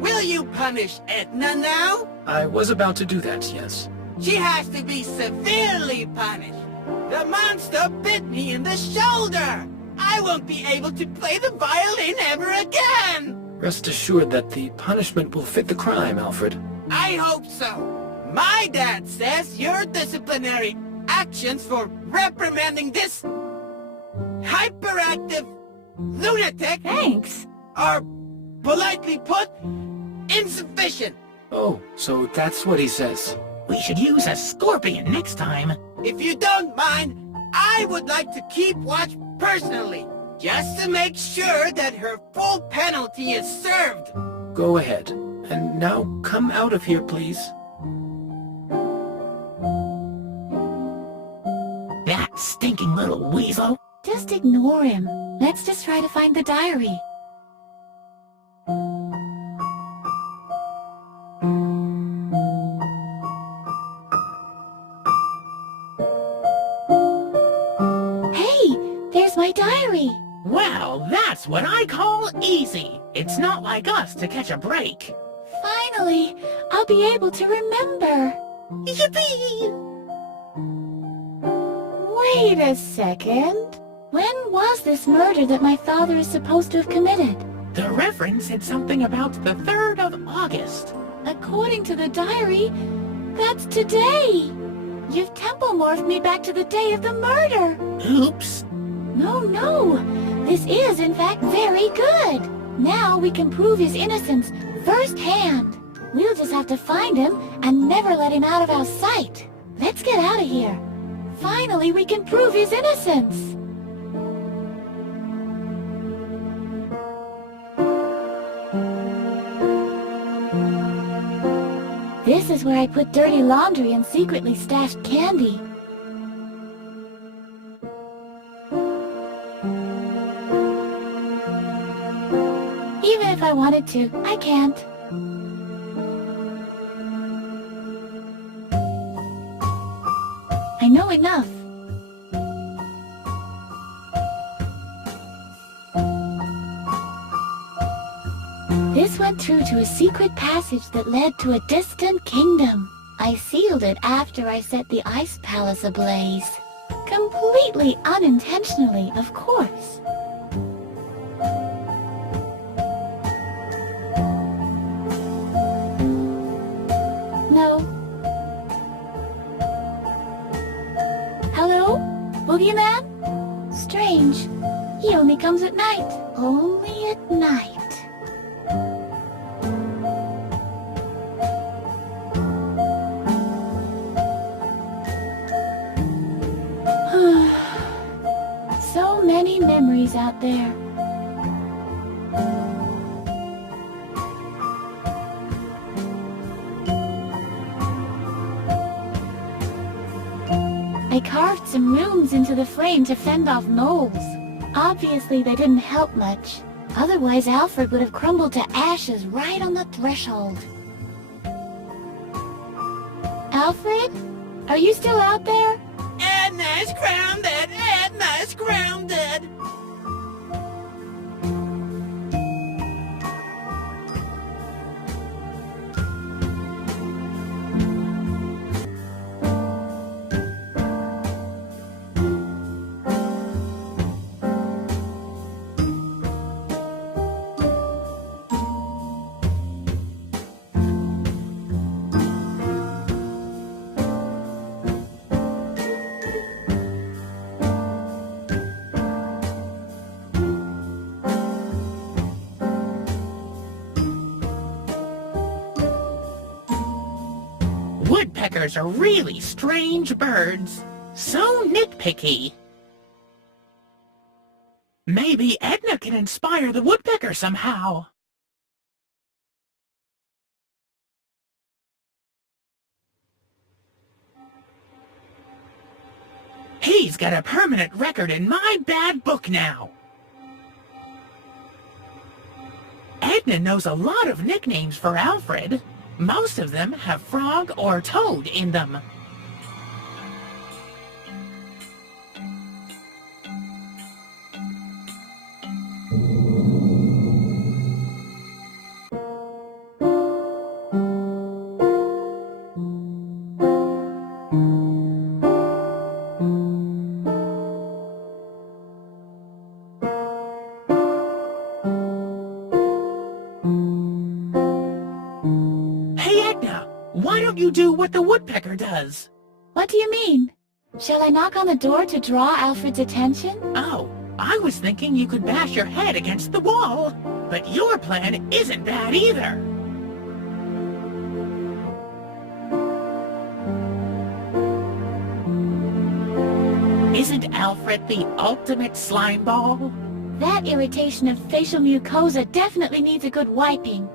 Will you punish Edna now? I was about to do that, yes. She has to be severely punished. The monster bit me in the shoulder. I won't be able to play the violin ever again. Rest assured that the punishment will fit the crime, Alfred. I hope so. My dad says your disciplinary actions for reprimanding this hyperactive lunatic Thanks. are, politely put, insufficient. Oh, so that's what he says. We should use a scorpion next time. If you don't mind, I would like to keep watch personally, just to make sure that her full penalty is served. Go ahead. And now come out of here, please. That stinking little weasel. Just ignore him. Let's just try to find the diary. My diary! Well, that's what I call easy. It's not like us to catch a break. Finally, I'll be able to remember. Yippee! Wait a second. When was this murder that my father is supposed to have committed? The reference said something about the 3rd of August. According to the diary, that's today. You've tempomorphed me back to the day of the murder. Oops. No. This is, in fact, very good. Now we can prove his innocence firsthand. We'll just have to find him and never let him out of our sight. Let's get out of here. Finally, we can prove his innocence. This is where I put dirty laundry and secretly stashed candy. Even if I wanted to, I can't. I know enough. This went through to a secret passage that led to a distant kingdom. I sealed it after I set the ice palace ablaze. Completely unintentionally, of course. No. Hello? Boogeyman? Strange. He only comes at night. Only at night. memories out there. I carved some runes into the frame to fend off gnolls. Obviously they didn't help much. Otherwise Alfred would have crumbled to ashes right on the threshold. Alfred? Are you still out there? Edna's grounded! Edna's grounded! Woodpeckers are really strange birds. So nitpicky. Maybe Edna can inspire the woodpecker somehow. He's got a permanent record in my bad book now. Edna knows a lot of nicknames for Alfred. Most of them have frog or toad in them. Why don't you do what the woodpecker does? What do you mean? Shall I knock on the door to draw Alfred's attention? Oh, I was thinking you could bash your head against the wall. But your plan isn't bad either. Isn't Alfred the ultimate slime ball? That irritation of facial mucosa definitely needs a good wiping.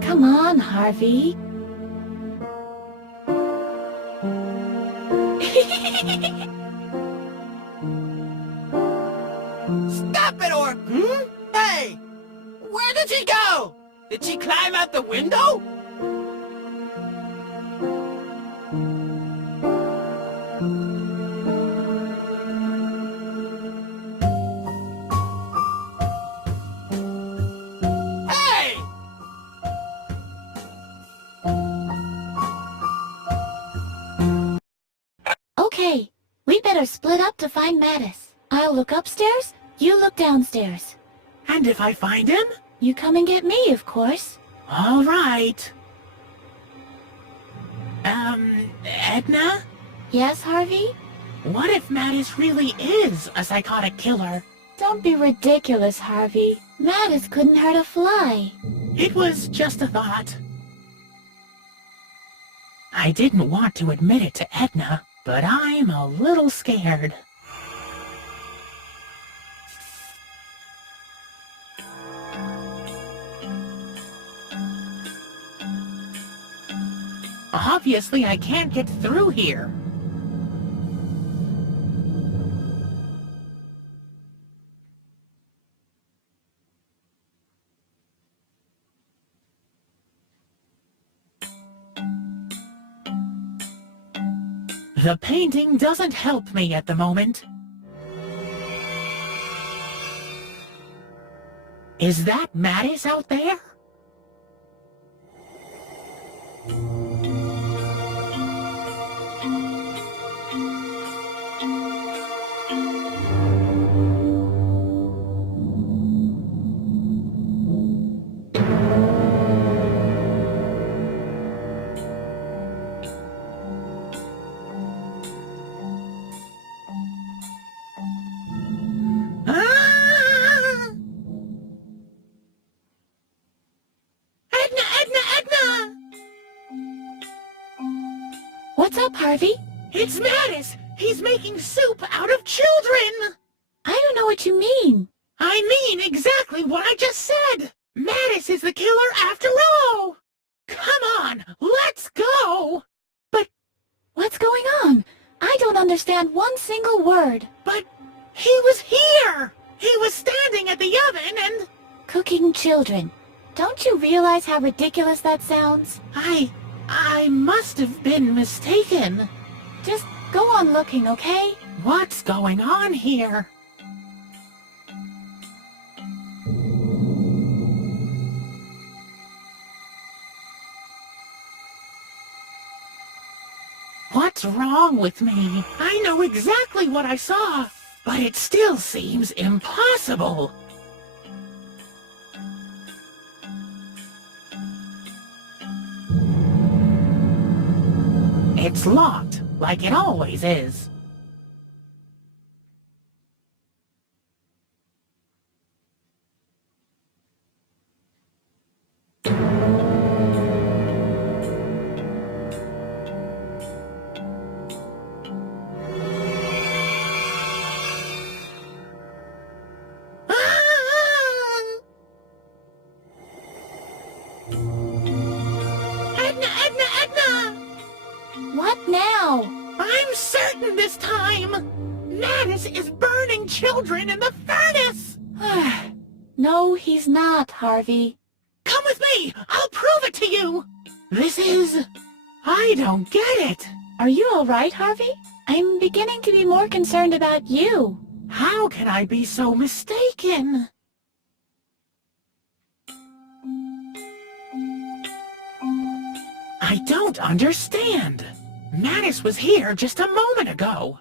Come on, Harvey. Stop it, or... Hey! Where did she go? Did she climb out the window? Okay, we better split up to find Mattis. I'll look upstairs, you look downstairs. And if I find him? You come and get me, of course. All right. Edna? Yes, Harvey? What if Mattis really is a psychotic killer? Don't be ridiculous, Harvey. Mattis couldn't hurt a fly. It was just a thought. I didn't want to admit it to Edna, but I'm a little scared. Obviously, I can't get through here. The painting doesn't help me at the moment. Is that Mattis out there? What's up, Harvey? It's Mattis! He's making soup out of children! I don't know what you mean. I mean exactly what I just said! Mattis is the killer after all! Come on, let's go! But what's going on? I don't understand one single word. But he was here! He was standing at the oven and... Cooking children. Don't you realize how ridiculous that sounds? I must have been mistaken. Just go on looking, okay? What's going on here? What's wrong with me? I know exactly what I saw, but it still seems impossible. It's locked, like it always is. What now? I'm certain this time! Mattis is burning children in the furnace! No, he's not, Harvey. Come with me! I'll prove it to you! This is... I don't get it! Are you alright, Harvey? I'm beginning to be more concerned about you. How can I be so mistaken? I don't understand. Mattis was here just a moment ago.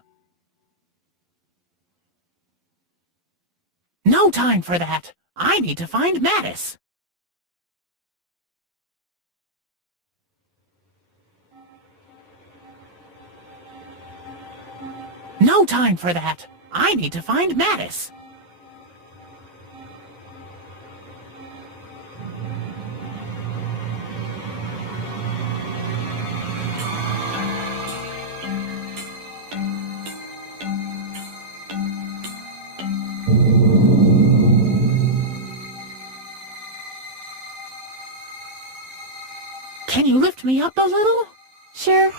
No time for that. I need to find Mattis. No time for that. I need to find Mattis. Can you lift me up a little? Sure.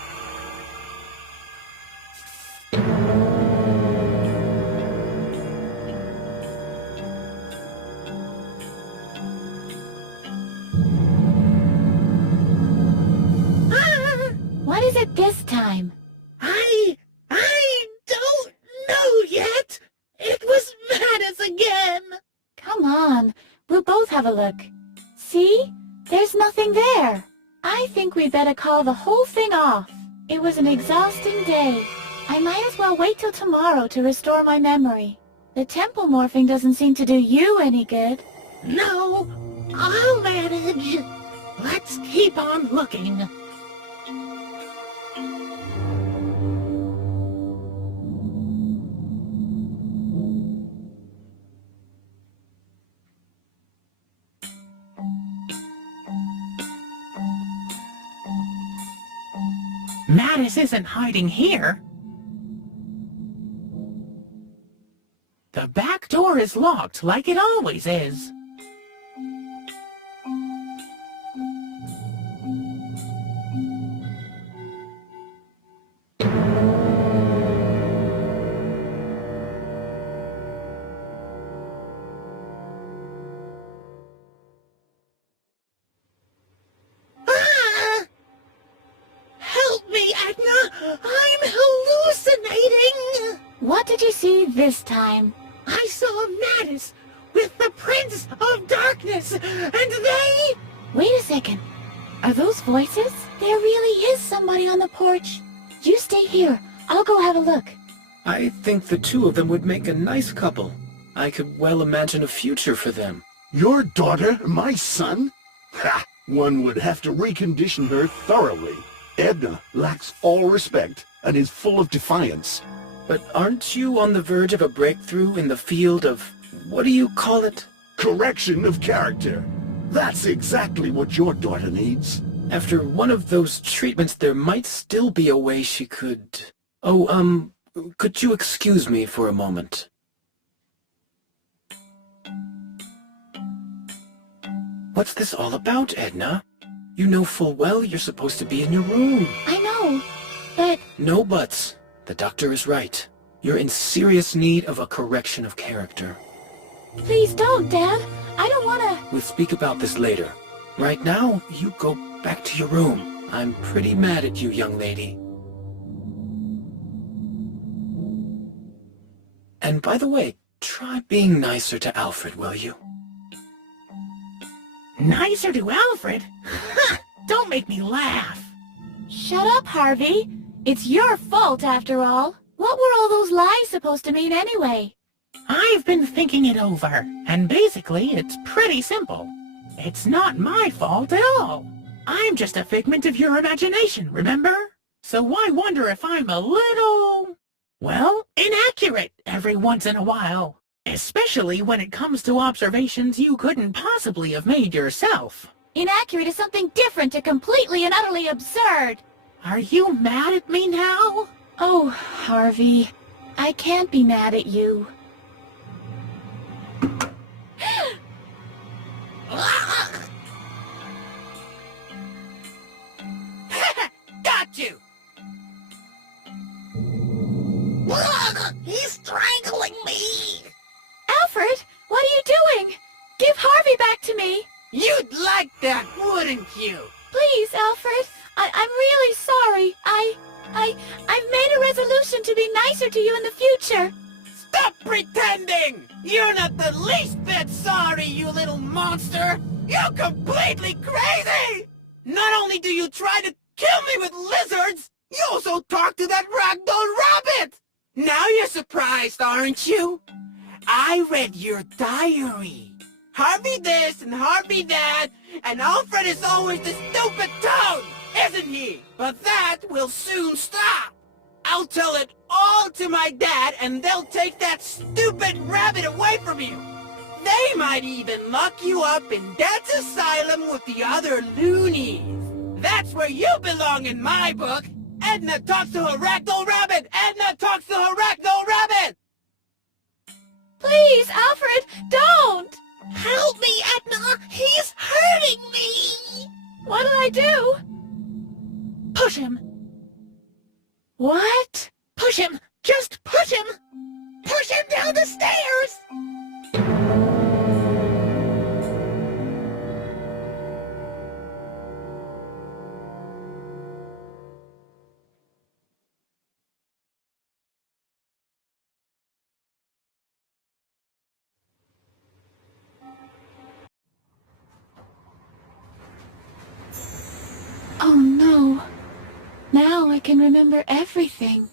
What is it this time? I don't know yet. It was Mattis again. Come on, we'll both have a look. See? There's nothing there. I think we better call the whole thing off. It was an exhausting day. I might as well wait till tomorrow to restore my memory. The temple morphing doesn't seem to do you any good. No, I'll manage. Let's keep on looking. Mattis isn't hiding here. The back door is locked like it always is. Help me, Edna! I'm hallucinating! What did you see this time? I saw Mattis with the Prince of Darkness, and they... Wait a second. Are those voices? There really is somebody on the porch. You stay here. I'll go have a look. I think the two of them would make a nice couple. I could well imagine a future for them. Your daughter, my son? Ha! One would have to recondition her thoroughly. Edna lacks all respect and is full of defiance. But aren't you on the verge of a breakthrough in the field of, what do you call it? Correction of character. That's exactly what your daughter needs. After one of those treatments, there might still be a way she could... Oh, could you excuse me for a moment? What's this all about, Edna? You know full well you're supposed to be in your room. I know, but... No buts. The doctor is right. You're in serious need of a correction of character. Please don't, Dad. I don't wanna... We'll speak about this later. Right now, you go back to your room. I'm pretty mad at you, young lady. And by the way, try being nicer to Alfred, will you? Nicer to Alfred? Don't make me laugh. Shut up, Harvey. It's your fault, after all. What were all those lies supposed to mean anyway? I've been thinking it over, and basically it's pretty simple. It's not my fault at all. I'm just a figment of your imagination, remember? So why wonder if I'm a little, well, inaccurate every once in a while? Especially when it comes to observations you couldn't possibly have made yourself. Inaccurate is something different to completely and utterly absurd. Are you mad at me now? Oh, Harvey, I can't be mad at you. Got you! He's strangling me! Alfred, what are you doing? Give Harvey back to me. You'd like that, wouldn't you? Please, Alfred. I'm really sorry. I've made a resolution to be nicer to you in the future. Stop pretending! You're not the least bit sorry, you little monster! You're completely crazy! Not only do you try to kill me with lizards, you also talk to that ragdoll rabbit! Now you're surprised, aren't you? I read your diary. Harvey this and Harvey that, and Alfred is always the stupid toad, isn't he? But that will soon stop. I'll tell it all to my dad, and they'll take that stupid rabbit away from you. They might even lock you up in Dad's asylum with the other loonies. That's where you belong in my book. Edna talks to her ragdoll rabbit! Edna talks to her ragdoll rabbit! Please, Alfred, don't! Help me, Edna! He's hurting me! What did I do? Push him! What? Push him! Just push him! Push him down the stairs! Oh no. Now I can remember everything.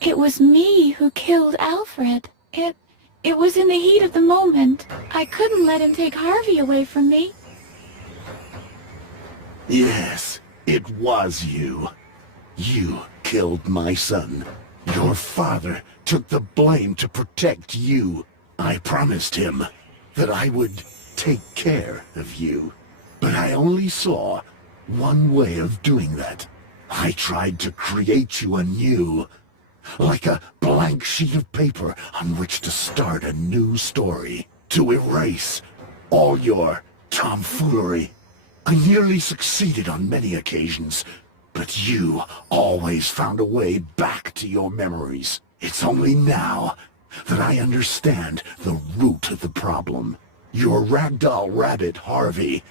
It was me who killed Alfred. It was in the heat of the moment. I couldn't let him take Harvey away from me. Yes, it was you. You killed my son. Your father took the blame to protect you. I promised him that I would take care of you. But I only saw one way of doing that. I tried to create you anew, like a blank sheet of paper on which to start a new story, to erase all your tomfoolery. I nearly succeeded on many occasions, but you always found a way back to your memories. It's only now that I understand the root of the problem. Your ragdoll rabbit, Harvi,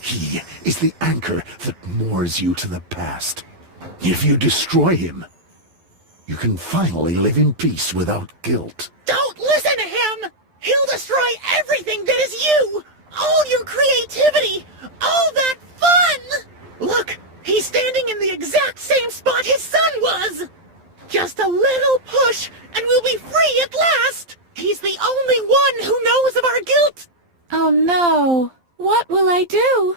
he is the anchor that moors you to the past. If you destroy him, you can finally live in peace without guilt. Don't listen to him! He'll destroy everything that is you! All your creativity! All that fun! Look, he's standing in the exact same spot his son was! Just a little push, and we'll be free at last! He's the only one who knows of our guilt! Oh no. What will I do?